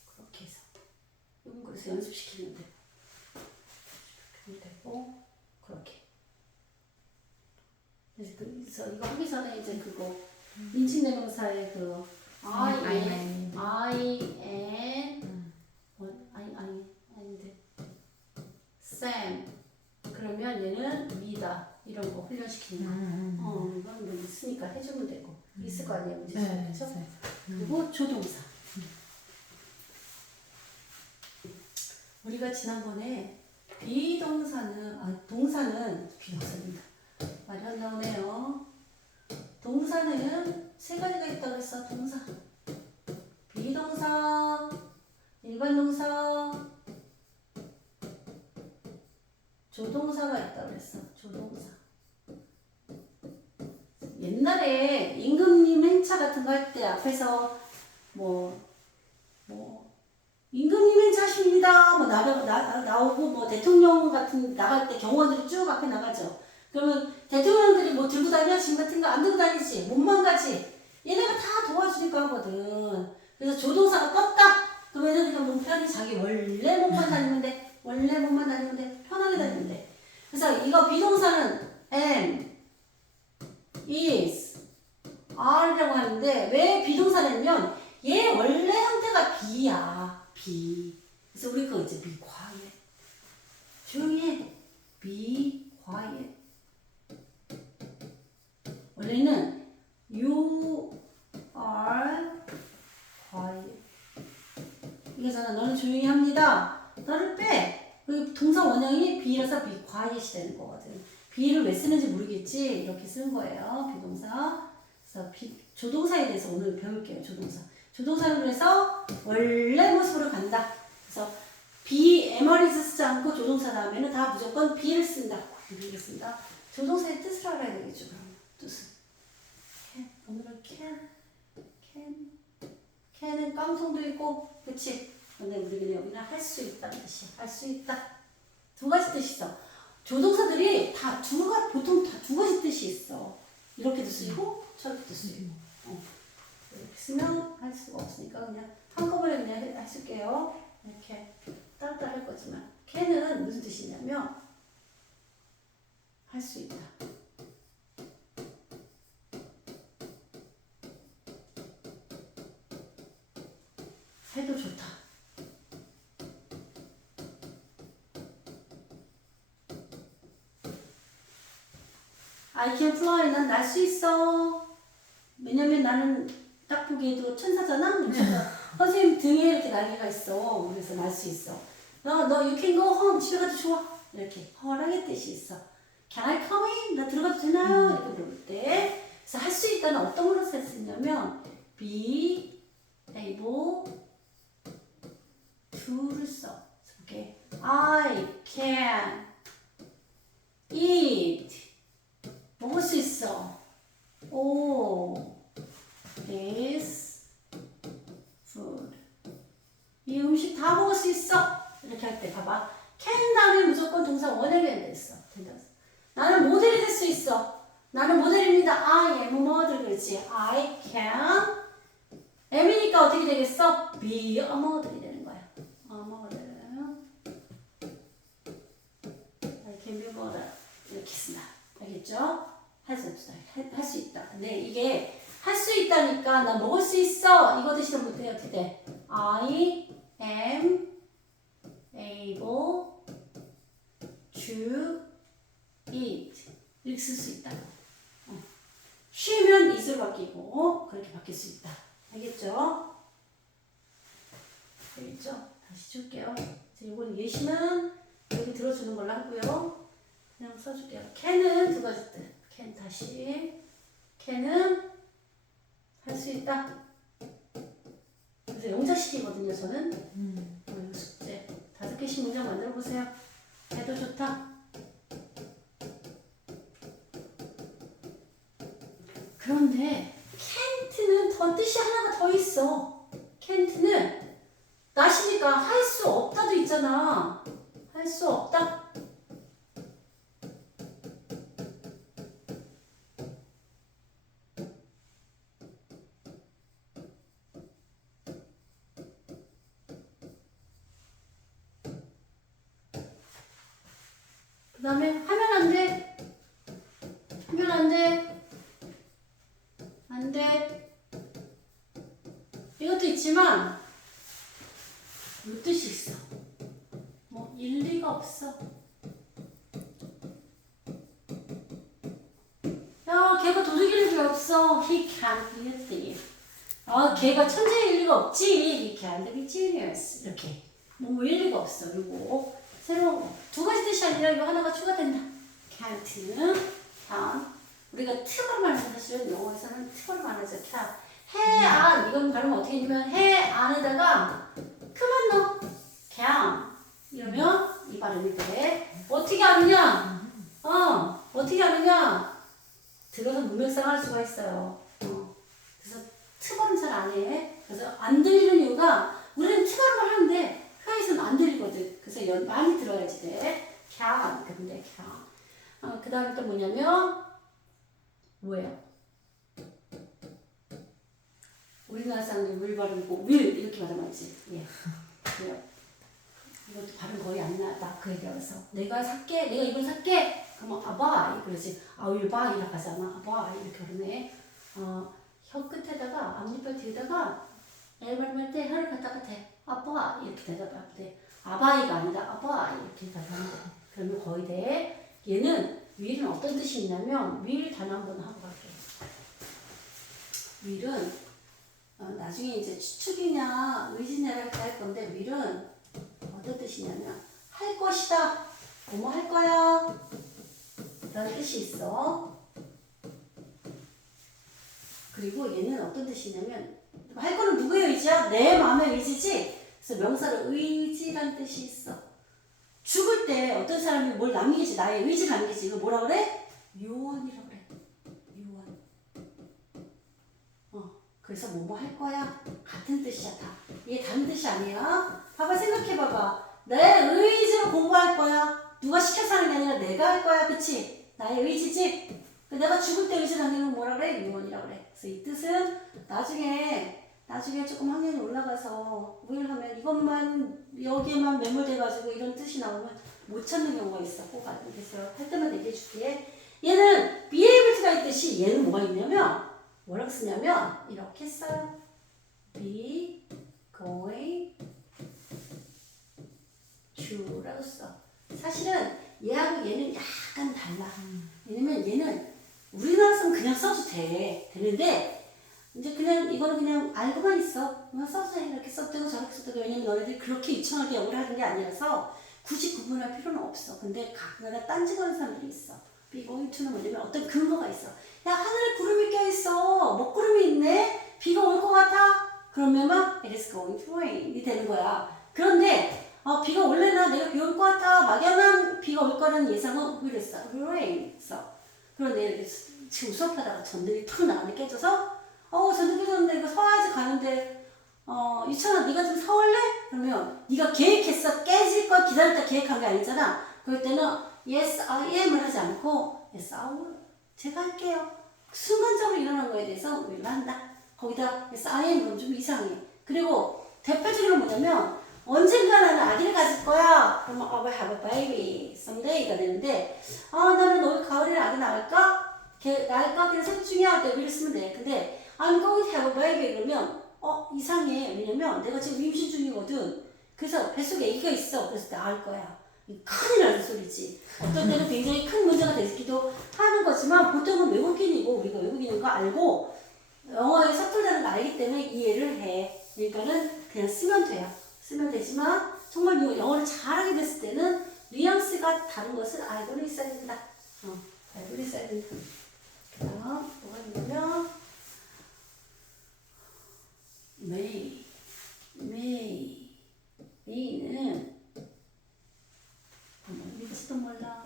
그렇게 해서 이건 그래서 연습시키면 돼. 되고 그렇게. 그래서 이거 하기 전에 이제 그거 인칭대명사의 그 I am 아닌데 Sam 그러면 얘는 미다 이런 거 훈련시키는 거. 이건 뭐 있으니까 해주면 되고 있을 거 아니에요, 문제 중에. 그렇죠? 그리고 조동사. 우리가 지난번에 동사는 비동사입니다. 말이 안 나오네요. 동사는 세 가지가 있다고 했어. 동사, 비동사, 일반 동사, 조동사가 있다고 그랬어. 조동사. 옛날에 임금님 행차 같은 거 할 때 앞에서 임금님 행차십니다. 나오고 뭐 대통령 같은 나갈 때 경호원들이 쭉 앞에 나가죠. 그러면 대통령들이 뭐 들고 다녀? 짐 같은 거 안 들고 다니지. 몸만 가지. 얘네가 다 도와주니까 하거든. 그래서 조동사가 떴다. 그러면 얘는 그냥 몸 편히 자기 원래 몸만 다니면 돼. 편하게 다니면 돼. 그래서 이거 비동사는 am, is, are라고 하는데 왜 비동사냐면 얘 원래 형태가 be야. be. 그래서 우리 그거 있지. be quiet. 조용히 해. be quiet. 원래는 you are quiet. 이거잖아. 너는 조용히 합니다. 너를 빼. 그 동사 원형이 be라서 be quiet이 되는 거거든. be를 왜 쓰는지 모르겠지. 이렇게 쓰는 거예요. 비동사. 그래서 조동사에 대해서 오늘 배울게요. 조동사는 그래서 원래 모습으로 간다. 그래서 be, MR에서 쓰지 않고 조동사 다음에는 다 무조건 be를 쓴다. 조동사의 뜻을 알아야 되겠죠. 그럼 뜻은. 오늘은 can can은 깡통도 있고, 그치? 근데 우리는 여기는 할 수 있다는 뜻이야. 할 수 있다. 두 가지 뜻이 있어. 조동사들이 보통 다 두 가지 뜻이 있어. 이렇게도 쓰이고, 저렇게도 쓰이고. 이렇게 쓰면 할 수가 없으니까 그냥 한꺼번에 그냥 쓸게요. 이렇게 따로따로 할 거지만. can은 무슨 뜻이냐면, 할 수 있다. 해도 좋다. I can fly. 난 날 수 있어. 왜냐면 나는 딱 보기에도 천사잖아. 선생님 등에 이렇게 날개가 있어. 그래서 날 수 있어. 너 you can go home. 집에 가도 좋아. 이렇게 허락의 뜻이 있어. Can I come in? 나 들어가도 되나요? 이렇게 물어볼 때. 그래서 할 수 있다는 어떤 걸로 쓰냐면 be able to를 써. 오케이. I can eat. 먹을 수 있어. all this food. 이 음식 다 먹을 수 있어. 이렇게 할 때 봐봐. can 다음에 무조건 동사 원형이 됐어. 나는 모델이 될 수 있어. 나는 모델입니다. I am model. 그렇지. I can. M이니까 어떻게 되겠어? be a model이 되는 거야. a model. I can be a model. 이렇게 쓴다. 알겠죠? 할 수 있다. 근데 이게 할 수 있다니까 나 먹을 수 있어. 이거 대신에 어떻게 돼? I am able to eat. 이렇게 쓸 수 있다. 쉬면 is로 바뀌고 그렇게 바뀔 수 있다. 알겠죠? 알겠죠? 다시 줄게요. 이건 예시는 여기 들어주는 걸로 하고요. 그냥 써줄게요. can은 두 가지 뜻. can 다시. can은 할 수 있다. 그래서 영자식이거든요, 저는. 이거 숙제. 5개씩 문장 만들어 보세요. 해도 좋다. 그런데 can't는 더 뜻이 하나가 더 있어. can't는 나시니까 할 수 없다도 있잖아. 할 수 없다. 그 다음에 하면 안 돼. 하면 안 돼. 안 돼. 이것도 있지만 이 뜻이 있어. 뭐 일리가 없어. 야, 걔가 도둑일 리 없어. He can't be a thief. 아, 걔가 천재일 리가 없지. He can't be genius. 이렇게. 뭐 일리가 없어. 그리고 새로운 거. 두 가지 뜻이 아니라 이거 하나가 추가된다. can't는 can. 우리가 특어를 말해서 사실은 영어에서는 특어를 말해서 해, 안. 이건 발음 어떻게 했냐면 해, 안에다가 그만 넣어. can. 이러면 이 발음이 돼. 어떻게 하느냐? 어떻게 하느냐? 들어서 문맥상할 수가 있어요. 그래서 특어는 잘 안 해. 그래서 안 들리는 이유가 우리는 특어를 하는데 회화에서는 안 들리거든. 그래서 많이 들어야지 돼. can. 근데 can. 그 다음에 또 뭐냐면 뭐예요? 우리나라 사람들이 will 발음이고 will 이렇게 발음하지. 예. 이것도 발음 거의 안 나다. 그 얘기하면서 내가 살게, 내가 이걸 살게. 그러면 아바이 그러지. I will buy라고 하잖아. 아바이 이렇게 그러네. 혀 끝에다가 앞니빨 뒤에다가 L 발음할 때 혀를 갖다가 대. 아바 이렇게 대답할 때 아바이가 아니라 아바 이렇게 대답하는 거. 그러면 거의 돼. 얘는 will은 어떤 뜻이 있냐면 will 단어 한번 하고 갈게요. will은 나중에 이제 추측이냐 의지냐를 이렇게 할 건데 will은 어떤 뜻이냐면 할 것이다. 뭐뭐 할 거야. 라는 뜻이 있어. 그리고 얘는 어떤 뜻이냐면 할 거는 누구의 의지야? 내 마음의 의지지. 그래서 명사로 의지라는 뜻이 있어. 죽을 때 어떤 사람이 뭘 남기지? 나의 의지를 남기지. 이거 뭐라 그래? 유언이라고 그래. 유언. 그래서 뭐뭐 할 거야. 같은 뜻이야 다. 이게 다른 뜻이 아니야. 봐봐 생각해봐봐. 내 의지로 공부할 거야. 누가 시켜서 하는 게 아니라 내가 할 거야. 그치? 나의 의지지? 내가 죽을 때 의지 당기는 뭐라 그래? 유언이라 그래. 그래서 이 뜻은 나중에 조금 학년이 올라가서 뭘 하면 이것만 여기에만 매몰돼가지고 이런 뜻이 나오면 못 찾는 경우가 있어. 꼭 알고 계세요. 할 때만 얘기해 줄게. 얘는 be able to가 있듯이 얘는 뭐가 있냐면 뭐라고 쓰냐면 이렇게 써요. be going to라고 써. 사실은 얘하고 얘는 약간 달라. 왜냐면 얘는 우리나라에서는 그냥 써도 되는데 이제 그냥 이거는 그냥 알고만 있어. 그냥 써도 돼. 이렇게 써도 되고 저렇게 써도 되고. 왜냐면 너네들이 그렇게 유창하게 영어를 하는 게 아니라서 굳이 구분할 필요는 없어. 근데 가끔가다 딴짓하는 사람들이 있어. be going to는 뭐냐면 어떤 근거가 있어. 야 하늘에 구름이 껴있어. 먹구름이 있네. 비가 올 것 같아. 그러면 막 it is going to rain이 되는 거야. 그런데 비가 올래나 내가 비 올 것 같아. 막연한 비가 올 거라는 예상은 그랬어. rain 써. 그런데 이렇게 지금 수업하다가 전등이 탁 나가네 깨져서 전등 깨졌는데 이거 사와야지 가는데 유찬아 네가 좀 사올래? 그러면 네가 계획했어. 깨질 걸 기다렸다 계획한 게 아니잖아. 그럴 때는 yes I am을 하지 않고 yes I will. 제가 할게요. 순간적으로 일어난 거에 대해서 will 한다. 거기다 yes I am 그럼 좀 이상해. 그리고 대표적으로 뭐냐면 언젠가 나는 아기를 가질 거야. 그러면 I will have a baby someday가 되는데 나는 올 가을에 아기 낳을까? 낳을까? 그냥 생각 중이야. 때 will 쓰면 돼. 근데 I'm going to have a baby 그러면 이상해. 왜냐면 내가 지금 임신 중이거든. 그래서 뱃속에 아기가 있어. 그래서 낳을 거야. 큰일 나는 소리지. 어떤 때는 굉장히 큰 문제가 되기도 하는 거지만 보통은 외국인이고 우리가 외국인인 거 알고 영어에 서툴다는 걸 알기 때문에 이해를 해. 그러니까는 그냥 쓰면 돼요. 쓰면 되지만 정말 영어를 잘하게 됐을 때는 뉘앙스가 다른 것을 알고는 있어야 된다. 알고는 있어야 된다. 그 다음 뭐가 있냐면 May는 읽지도 몰라.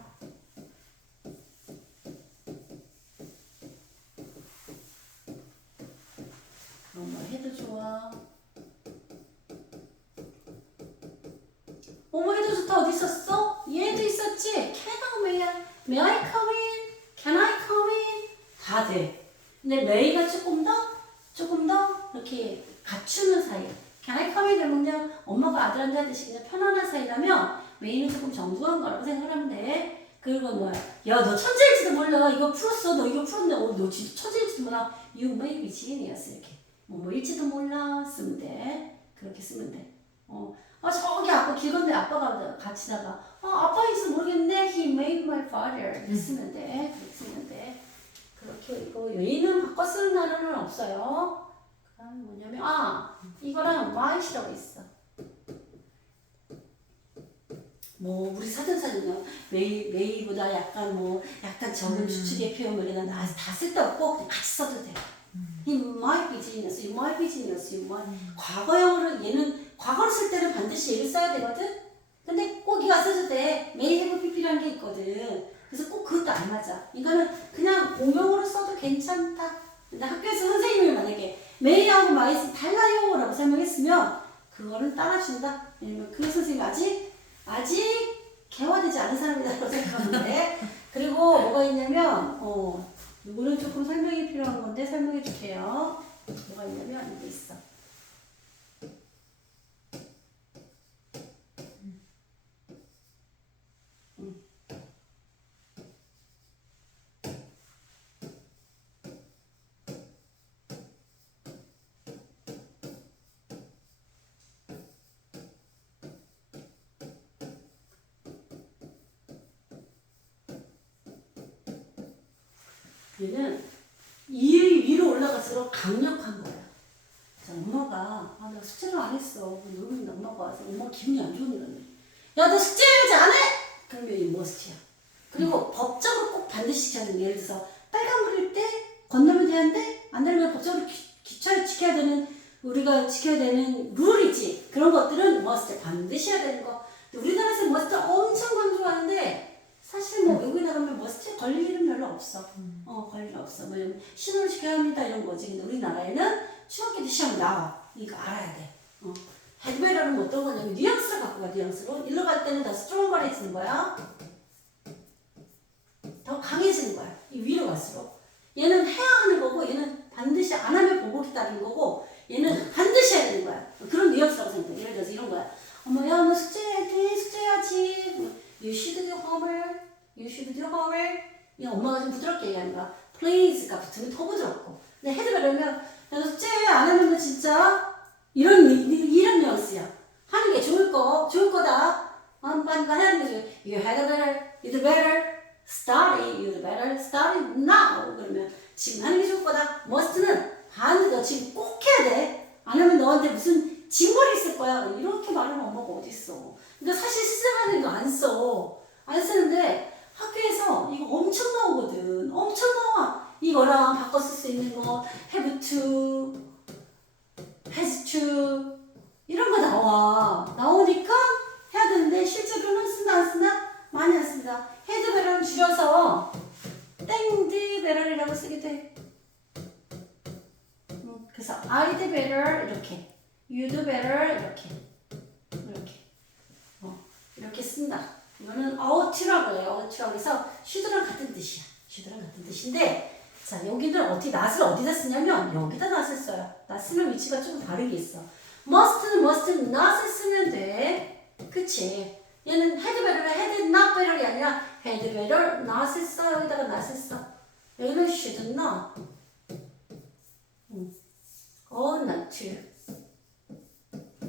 뭐 해도 좋아. 해도 좋다. 어디 있었어? 얘도 있었지? May I come in? Can I come in? 다 돼. 근데 may가 조금 더 이렇게 갖추는 사이. Can I come in? 그러면 그냥 엄마가 아들한테 하듯이 그냥 편안한 사이라면 may는 조금 정중한 거라고 생각하면 돼. 그리고 뭐야? 야, 너 천재일지도 몰라. 이거 풀었어. 너 이거 풀었네. 너 진짜 천재일지도 몰라. You may be genius. 이렇게. 뭐일지도 몰라. 쓰면 돼. 그렇게 쓰면 돼. 저기 아빠 길 건데 아빠가 같이다가 아빠인지 모르겠네. He made my father. 이렇게 쓰면 돼. 그렇게 쓰면 돼. 그렇게 이거 얘는 바꿔 쓰는 단어는 없어요. 그다음 뭐냐면 이거랑 might이라고 있어. 우리 사전사는요 may보다 약간 적은 추측의 표현을 다 쓸데없고 그냥 같이 써도 돼. He might be genius, you might be genius, you might. 과거형으로 얘는 과거를 쓸 때는 반드시 얘를 써야 되거든. 근데 꼭 이거 안 써도 돼. may have pp라는 게 있거든. 그래서 꼭 그것도 안 맞아. 이거는 그냥 공용으로 써도 괜찮다. 근데 학교에서 선생님이 만약에 may하고 might이 달라요 라고 설명했으면 그거는 따라준다. 왜냐면 그 선생님이 아직 개화되지 않은 사람이라고 생각하는데. 그리고 뭐가 있냐면 이거는 조금 설명이 필요한 건데 설명해 줄게요. 뭐가 있냐면 이게 있어. 얘는 위로 올라갈수록 강력한 거야. 엄마가 내가 숙제를 안 했어. 놀고 엄마가 와서 엄마 기분이 안 좋은 거네. 야, 너 숙제 해야지 안 해? 그러면 이 머스트야. 그리고 법적으로 꼭 반드시 지켜야 되는 게 예를 들어서 빨간불일 때 건너면 되는데 안 되면 법적으로 지켜야 되는 우리가 지켜야 되는 룰이지. 그런 것들은 머스트 반드시 해야 되는 거. 우리나라에서 머스트 엄청 강조하는데 사실 외국에 나가면 머스트에 걸릴 일은 별로 없어. 걸릴 일 없어. 신호를 지켜야 합니다 이런 거지. 근데 우리나라에는 중학교 때 시험 나와. 이거 알아야 돼. had better는 어떤 거냐면 뉘앙스를 갖고 가. 뉘앙스로. 일로 갈 때는 더 stronger해지는 거야. 더 강해지는 거야. 이 위로 갈수록. 얘는 해야 하는 거고 얘는 반드시 안 하면 보복이 따르는 거고 얘는 반드시 해야 되는 거야. 그런 뉘앙스라고 생각해. 예를 들어서 이런 거야. 어머 야 너 숙제해야지. You should do homework. You should do homework. 이 엄마가 좀 부드럽게 얘기하는 거야. Please가 붙으면 더 부드럽고. 근데 해도 그러면 야 너 숙제 안 하면 진짜 이런 뉘앙스야. 하는 게 좋을 거다. 반반 해야 되는 게 좋아. You had better. You'd better. Study. You'd better study now. 그러면 지금 하는 게 좋을 거다. Must는 반드시 너 지금 꼭 해야 돼. 안 하면 너한테 무슨 징벌이 있을 거야. 이렇게 말하는 엄마가 어딨어. 그러니까 사실 시스템 이거 안 써. 안 쓰는데 학교에서 이거 엄청 나오거든. 엄청 나와. 이거랑 바꿔 쓸 수 있는 거 have to, has to 이런 거 나와. 나오니까 해야 되는데 실제로는 쓴다 안 쓴다? 많이 안 씁니다. had better는 줄여서 땡디 better이라고 쓰게 돼. 그래서 I'd better 이렇게 you'd better 이렇게 쓴다. 이거는 out라고 해요. out라고 해서 should랑 같은 뜻이야. should랑 같은 뜻인데 자 여기는 어떻게 not을 어디다 쓰냐면 여기다 not을 써요. not 쓰면 위치가 조금 다르게 있어. must는 not을 쓰면 돼. 그치? 얘는 had better는 had not better이 아니라 had better not을 써. 여기다가 not을 써. 여기는 should not. not to.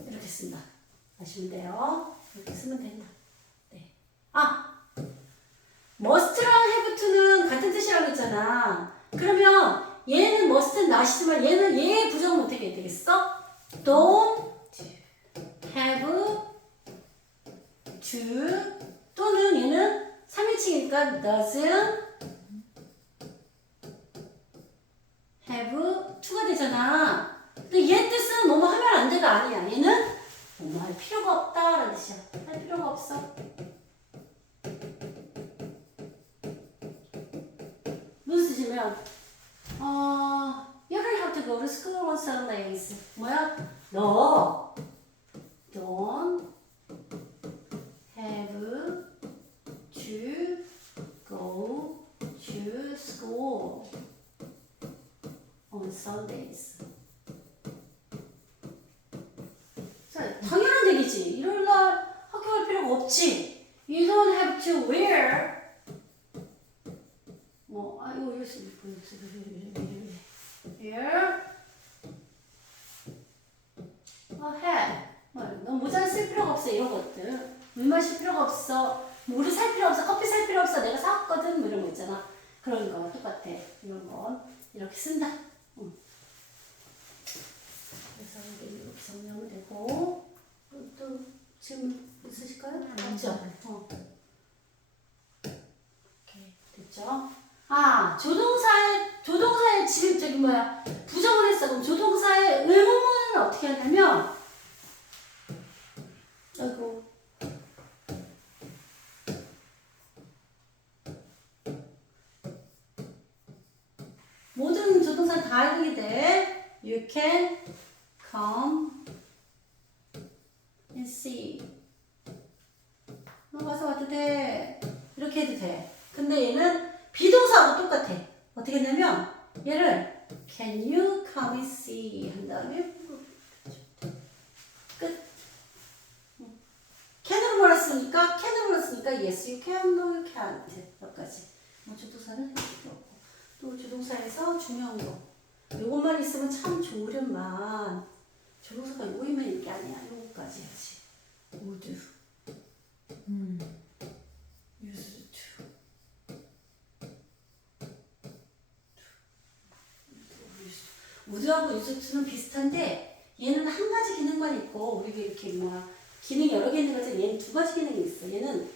이렇게 쓴다. 아시면 돼요. 이렇게 쓰면 된다. 네. must랑 have to는 같은 뜻이라고 했잖아. 그러면 얘는 must는 not이지만 얘는 얘 부정은 어떻게 되겠어? don't have to 또는 얘는 3인칭이니까 doesn't have to가 되잖아. 근데 얘 뜻은 뭐뭐 하면 안 돼가 아니야. 얘는 뭐뭐 할 필요가 없다라는 뜻이야. 할 필요가 없어. 무슨 뜻이면 you don't have to go to school on Sundays. 뭐야? 너 don't have to go to school on Sundays. 자, 당연한 얘기지. 일요일날 학교 갈 필요가 없지. You don't have to wear. 이거 wear a hat. 너 모자 쓸 필요가 없어. 이런 것들. 물 마실 필요가 없어. 물을 살 필요 없어. 커피 살 필요 없어. 내가 사왔거든. 뭐 이런 거 있잖아. 그런 거 똑같아. 이런 건 이렇게 쓴다. 그래서 이렇게 정리하면 되고 또 지금 있으실까요? 없죠? 이렇게 됐죠? 조동사의 저기 부정을 했어. 그럼 조동사의 의문문은 어떻게 하냐면 모든 조동사 다 읽게 돼. You can come and see. 와서 와도 돼. 이렇게 해도 돼. 근데 얘는 비동사하고 똑같아. 어떻게 했냐면 얘를 can you come and see 한 다음에 끝. can으로 몰았으니까 yes you can, no you can't 여기까지. 조동사는 할 필요 없고 또 조동사에서 중요한 거 요것만 있으면 참 좋으련만 조동사가 요이면 이게 아니야. 요거까지 해야지. would used to would하고 used to는 비슷한데 얘는 한 가지 기능만 있고 우리가 이렇게 기능이 여러 개 있는 거지. 얘는 두 가지 기능이 있어. 얘는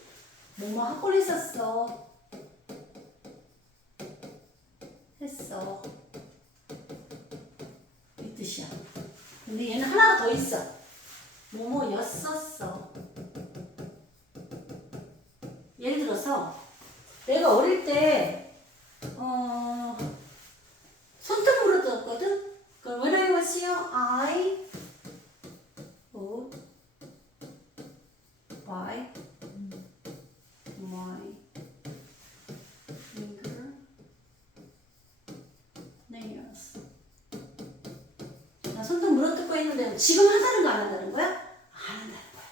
뭐뭐 하고 있었어 했어 이 뜻이야. 근데 얘는 하나가 더 있어. 뭐뭐였었어. 예를 들어서 내가 어릴 때 손톱 물어뜯었거든. 그럼 when I was 수가 있는데 지금 한다는 거 안 한다는 거야? 안 한다는 거야.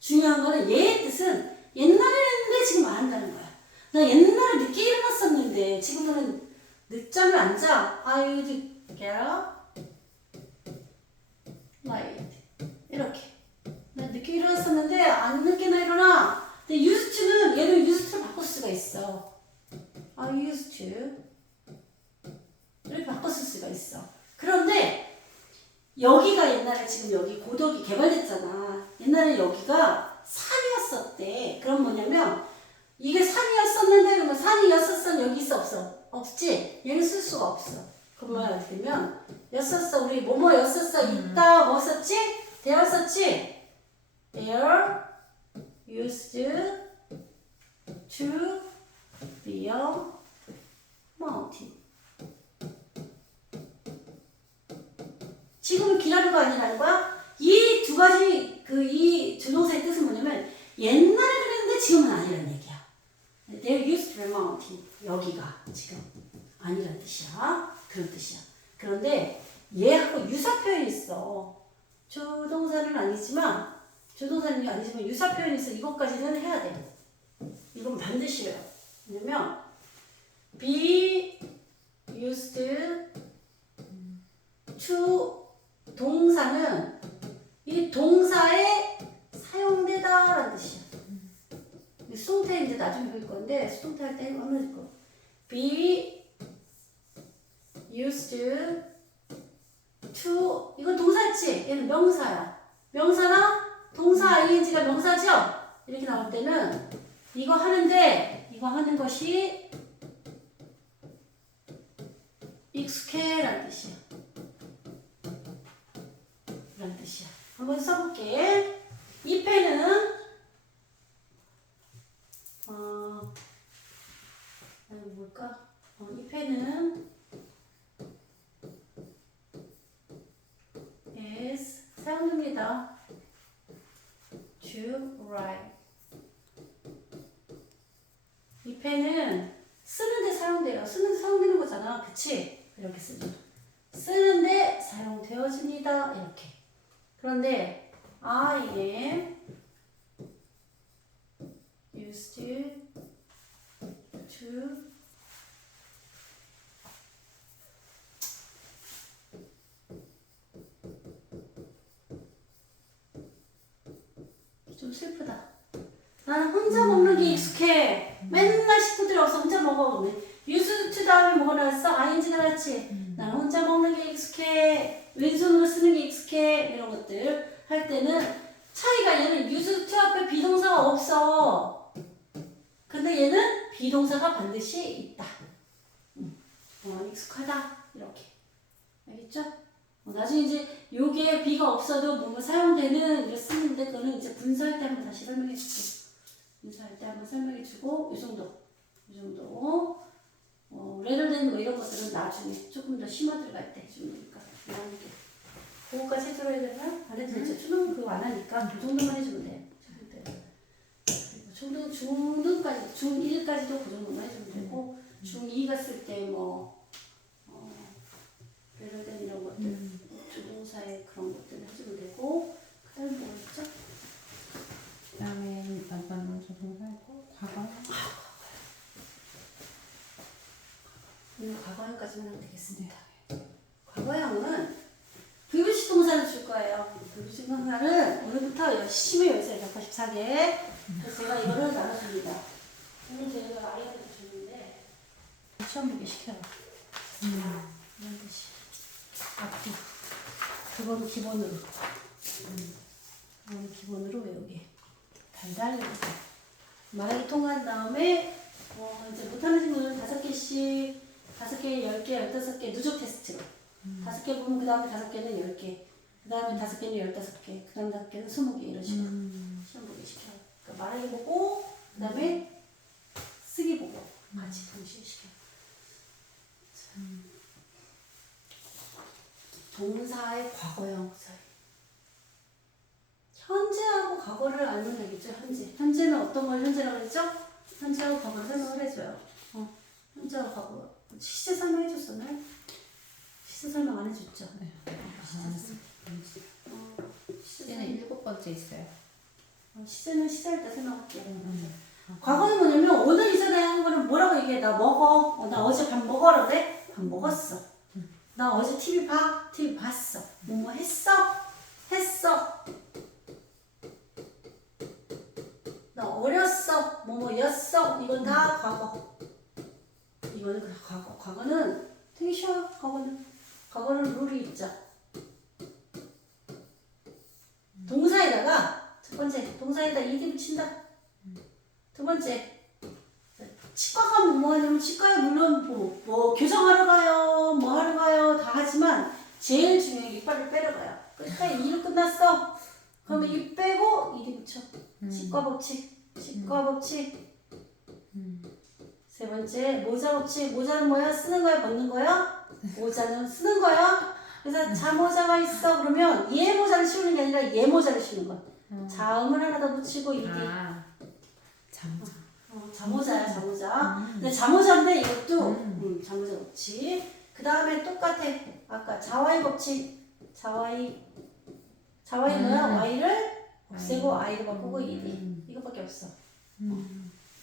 중요한 거는 얘의 뜻은 옛날에 했는데 지금 안 한다는 거야. 나 옛날에 늦게 일어났었는데 지금은 늦잠을 안 자. I would get up late. 이렇게. 나 늦게 일어났었는데 안 늦게나 일어나. 근데 used to는 얘를 used to로 바꿀 수가 있어. I used to 이렇게 바꿨을 수가 있어. 그런데 여기가 옛날에 지금 여기 고덕이 개발됐잖아. 옛날에 여기가 산이었었대. 그럼 뭐냐면 이게 산이었었는데 그러면 산이었었어 여기 있어 없어? 없지? 얘는 쓸 수가 없어. 그럼 뭐야 되면 였었어 우리 뭐뭐였었어 있다 뭐 썼지? 되었었지? There used to be a mountain. 지금은 기라는거 아니라는 거야? 이 두 가지 이 주동사의 뜻은 뭐냐면 옛날에 그랬는데 지금은 아니라는 얘기야. There used to be a mountain. 여기가 지금 아니라는 뜻이야. 그런 뜻이야. 그런데 얘하고 유사 표현이 있어. 주동사는 아니지만 유사 표현이 있어. 이것까지는 해야 돼. 이건 반드시 해요. 왜냐면 be used to 동사는 이 동사에 사용되다라는 뜻이야. 수동태 이제 나중에 볼 건데 수동태 할 때 한번 볼 거. be used to 이건 동사지. 얘는 명사야. 명사나 동사 ing가 명사죠. 이렇게 나올 때는 이거 하는 것이 익숙해라는 뜻이야. 이런 뜻이야. 한번 써볼게. 이 펜은 뭘까? 이 펜은 is 사용됩니다. to write. 이 펜은 쓰는데 사용돼요. 쓰는데 사용되는 거잖아. 그치? 이렇게 쓰죠. 쓰는데 사용되어집니다. 이렇게. 그런데 I am used to 좀 슬프다. 나는 혼자 먹는 게 익숙해. 맨날 식구들이 와서 혼자 먹어. used to 다음에 뭐가 나왔어? ing가 나왔지. 나는 혼자 먹는 게 익숙해. 왼손으로 쓰는 게 익숙해. 이런 것들 할 때는 차이가 얘는 used to 앞에 비동사가 없어. 근데 얘는 비동사가 반드시 있다. 익숙하다. 이렇게. 알겠죠? 나중에 이제 요게 비가 없어도 뭐뭐 사용되는 이렇게 쓰는데 그거는 이제 분사할 때 한번 다시 설명해 줄게. 분사할 때 한번 설명해 주고 이 정도. rather than 뭐 이런 것들은 나중에 조금 더 심화 들어갈 때 해주니까 이런 게. 그거까지 해줘야 되나? 안 해도 되죠. 초등 그거 안 하니까 그 정도만 해주면 돼. 초등 중등까지 중1까지도 그 정도만 해주면 되고 중2 갔을 때 뭐 rather than 이런 것들 주동사의 그런 것들 해주면 되고 그 다음에 뭐였죠? 그 다음에 맞바는 조동사고 과거. 과거형까지만 하면 되겠습니다. 과거형은 VVC 동사를 줄 거예요. VVC 동사를 오늘부터 열심히 외우세요. 184개. 그래서 제가 이거를 나눠줍니다. 오늘 제가 아이한테 주는데 시험 보기 시켜요. 이런 뜻이. 앞뒤. 그거는 기본으로. 그거는 기본으로 외우게. 달달 외우세요. 말하기 통한 다음에 이제 못하는 친구는 5개씩 5개, 10개, 15개 누적 테스트로 5개 보면 그 다음에 5개는 10개 그 다음에 5개는 15개 그 다음 5개는 20개 이런 식으로 시험 보기 시켜요. 그러니까 말하기 보고 그 다음에 쓰기 보고 같이 동시에 시켜요. 동사의 과거형 사이 현재하고 과거를 알면 되겠죠. 현재는 어떤 걸 현재라고 그랬죠? 현재하고 과거를 설명을 해줘요. 현재하고 과거 시제 설명해줬었나요? 시제 설명 안 해줬죠? 네. 시제 얘는 7번째 있어요. 시제는 시제할 때 생각할게요. 음. 과거는 뭐냐면 오늘 이전에 한 거는 뭐라고 얘기해? 나 먹어. 나 어제 밥 먹어라 그래? 밥 먹었어. 나 어제 TV 봐? TV 봤어. 뭐뭐 했어? 했어. 나 어렸어. 뭐뭐였어. 이건 다 과거. 이거는 그냥 과거. 과거는 되게 쉬워요. 과거는 룰이 있죠. 동사에다가 첫 번째 동사에다 ed 붙인다. 두 번째 치과 가면 뭐 하냐면 치과에 물론 뭐 교정하러 가요, 뭐 하러 가요 다 하지만 제일 중요한 게 이빨을 빼러 가요. 끝에 이로 끝났어. 그러면 이 빼고 ed 붙여. 치과 법칙. 세 번째 모자 법칙. 모자는 뭐야? 쓰는 거야, 벗는 거야? 모자는 쓰는 거야. 그래서 자모자가 있어. 그러면 얘 모자를 씌우는 게 아니라 얘 모자를 씌우는 거야. 자음을 하나 더 붙이고 ed. 잠자. 자모자야, 자모자. 근데 자모자인데 이것도 자모자 법칙. 그 다음에 똑같아. 아까 자와이 법칙. 자와이 뭐야? y를 없애고 i로 바꾸고 ed. 이것밖에 없어.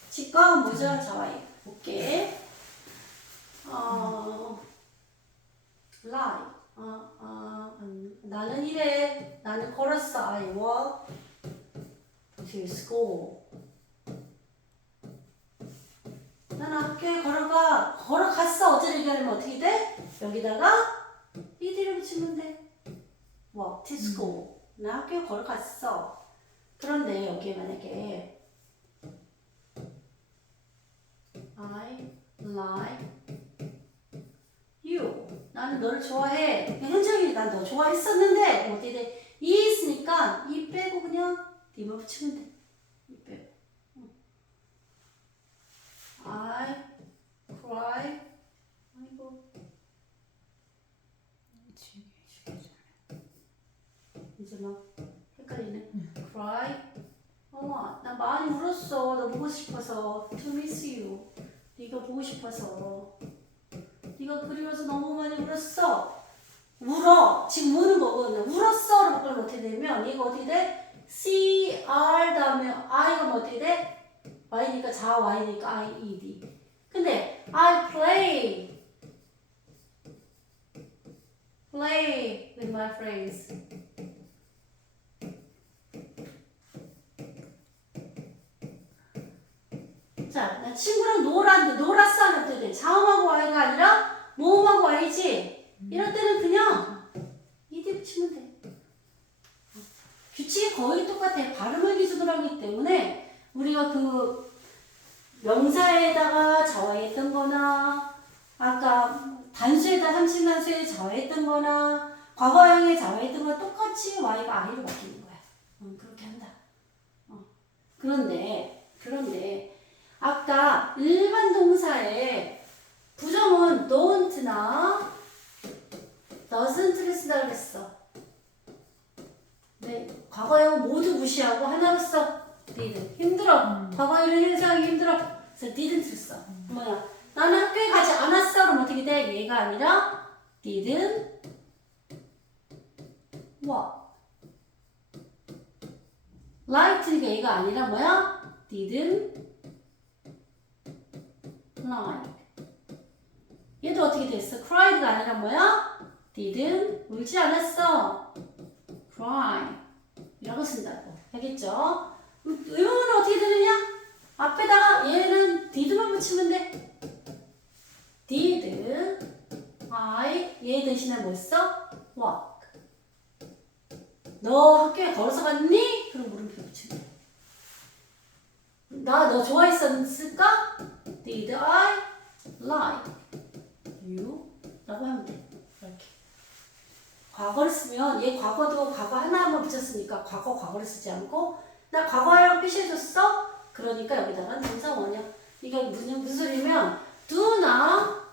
치과 모자 자와이. 볼게. lie. 나는 이래. 나는 걸었어. I walk to school. 나는 학교에 걸어갔어. 어제 얘기하면 어떻게 돼? 여기다가 ed를 붙이면 돼. walk to school. 나 학교에 걸어갔어. 그런데 여기에 만약에 I like you. 나는 너를 좋아해. 현정이 난 너 좋아했었는데 어떻게 돼? 이 있으니까 이 빼고 그냥 뒤만 붙이면 돼. 이 빼고. I cry. 아이고. 이제 막 헷갈리네. cry. 나 많이 울었어. 너 보고 싶어서. to miss you. 네가 보고 싶어서. 네가 그리워서 너무 많이 울었어. 울어. 지금 우는 거거든요. 울었어를 바꾸면 어떻게 되면 얘가 어떻게 돼? C, R 다음에 I가 뭐 어떻게 돼? Y니까 자 Y니까 I, E, D. 근데 I play with my friends. 자, 나 친구랑 놀았어 하면 어떻게 돼? 자음하고 Y가 아니라 모음하고 Y지? 이럴 때는 그냥 ed 붙이면 돼. 규칙이 거의 똑같아. 발음을 기준으로 하기 때문에 우리가 그 명사에다가 자화했던 거나 아까 단수에다 삼신단수에 자화했던 거나 과거형에 자화했던 거나 똑같이 y가 i로 바뀌는 거야. 그렇게 한다. 그런데 아까 일반 동사에 부정은 don't나 doesn't를 쓴다 그랬어. 네, 과거형 모두 무시하고 하나로 써. did. 힘들어. 과거형을 해석하기 힘들어. 그래서 didn't 써. 뭐야? 나는 학교에 가지 않았어. 그럼 어떻게 돼? 얘가 아니라 didn't walk. likely가 얘가 아니라 뭐야? didn't like. 얘도 어떻게 됐어? cried가 아니라 뭐야? didn't 울지 않았어. cry 이라고 쓴다고. 알겠죠? 의문은 어떻게 되느냐? 앞에다가 얘는 did만 붙이면 돼. did I 얘 대신에 뭐 써? walk. 너 학교에 걸어서 갔니? 그럼 물음표 붙이면 돼. 나 너 좋아했었을까? Did I like you? 라고 하면 돼. 이렇게. 과거를 쓰면 얘 과거도 과거 하나만 붙였으니까 과거를 쓰지 않고 나 과거라고 표시해줬어? 그러니까 여기다가 동사 원형. 이게 무슨 소리냐면 do나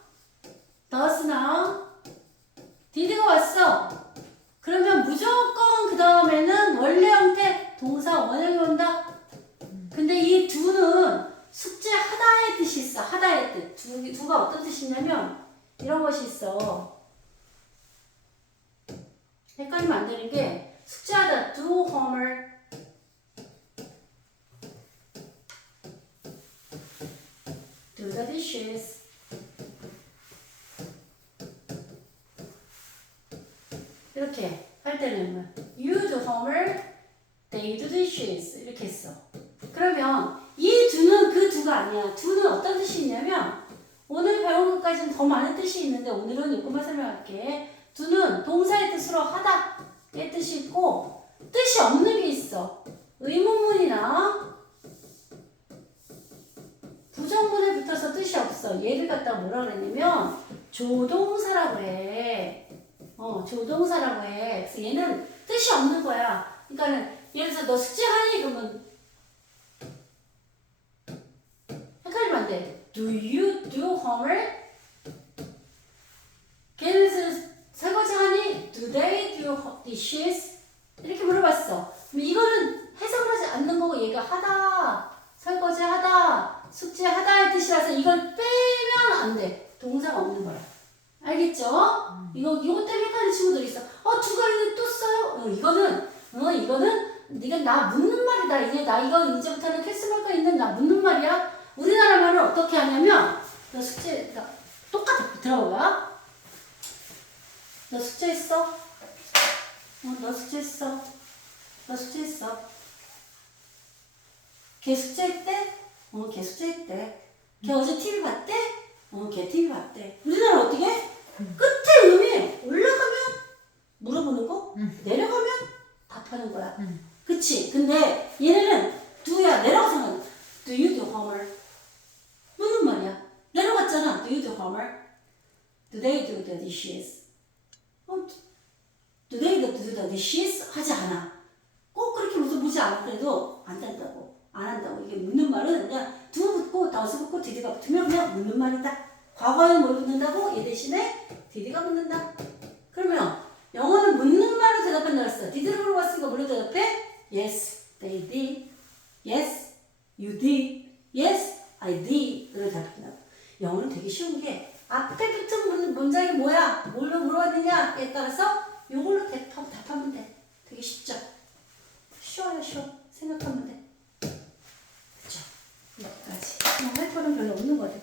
does나 did가 왔어. 그러면 무조건 그 다음에는 원래 형태 동사 원형이 온다. 근데 이 do는 숙제하다의 뜻이 있어. 하다의 뜻. 두가 어떤 뜻이냐면 이런 것이 있어. 헷갈리면 안 되는 게 숙제하다 do homework do the dishes 이렇게 할 때는 you do homework, they do dishes 이렇게 했어. 그러면 이 do는 그 do가 아니야. do는 어떤 뜻이 있냐면 오늘 배운 것까지는 더 많은 뜻이 있는데 오늘은 이것만 설명할게. do는 동사의 뜻으로 하다의 뜻이 있고 뜻이 없는 게 있어. 의문문이나 부정문에 붙어서 뜻이 없어. 얘를 갖다가 뭐라 그랬냐면 조동사라고 해. 조동사라고 해. 그래서 얘는 뜻이 없는 거야. 그러니까는 예를 들어서 너 숙제하니? 그러면 헷갈리면 안 돼. Do you do homework? 걔네들 설거지 하니? Do they do dishes? 이렇게 물어봤어. 그럼 이거는 해석을 하지 않는 거고 얘가 하다, 설거지 하다, 숙제 하다의 뜻이라서 이걸 빼면 안 돼. 동사가 없는 거야. 알겠죠? 이거 때문에 헷갈리는 친구들 있어. 두가 이거 또 써요? 이거는 네가 나 묻는 말이다. 이제 나 이거 이제부터는 캐스마가 있는 나 묻는 말이야. 우리나라 말을 어떻게 하냐면 너 숙제 똑같아. 들어봐. 너 숙제했어? 너 숙제했어? 너 숙제했어? 걔 숙제했대? 걔 숙제했대. 걔 어제 TV 봤대? 걔 TV 봤대. 우리나라 어떻게 해? 끝에 음이 올라가면 물어보는 거, 내려가면 답하는 거야. 그치? 근데 얘네는 do야. 내려가서 생각해. Do you do homework? 묻는 말이야. 내려갔잖아. Do you do homework? Do they do the dishes? Do they do the dishes? 하지 않아. 꼭 그렇게 물어보지 않아. 그래도 안 된다고. 안 한다고. 이게 묻는 말은 그냥 do 붙고 does 붙고 did가 붙으면 그냥 묻는 말이다. 과거에 뭘 묻는다고? 얘 대신에 did가 묻는다. 그러면 영어는 묻는 말로 대답한다 그랬어. did를 물어봤으니까 뭘로 대답해? Yes, they did. Yes, you did. Yes, I did. 그걸 대답한다고. 영어는 되게 쉬운 게 앞에 붙은 문장이 뭐야? 뭘로 물어봤느냐에 따라서 이걸로 답하면 돼. 되게 쉽죠? 쉬워요, 쉬워. 생각하면 돼. 그쵸? 여기까지. 할 거는 별로 없는 것 같아.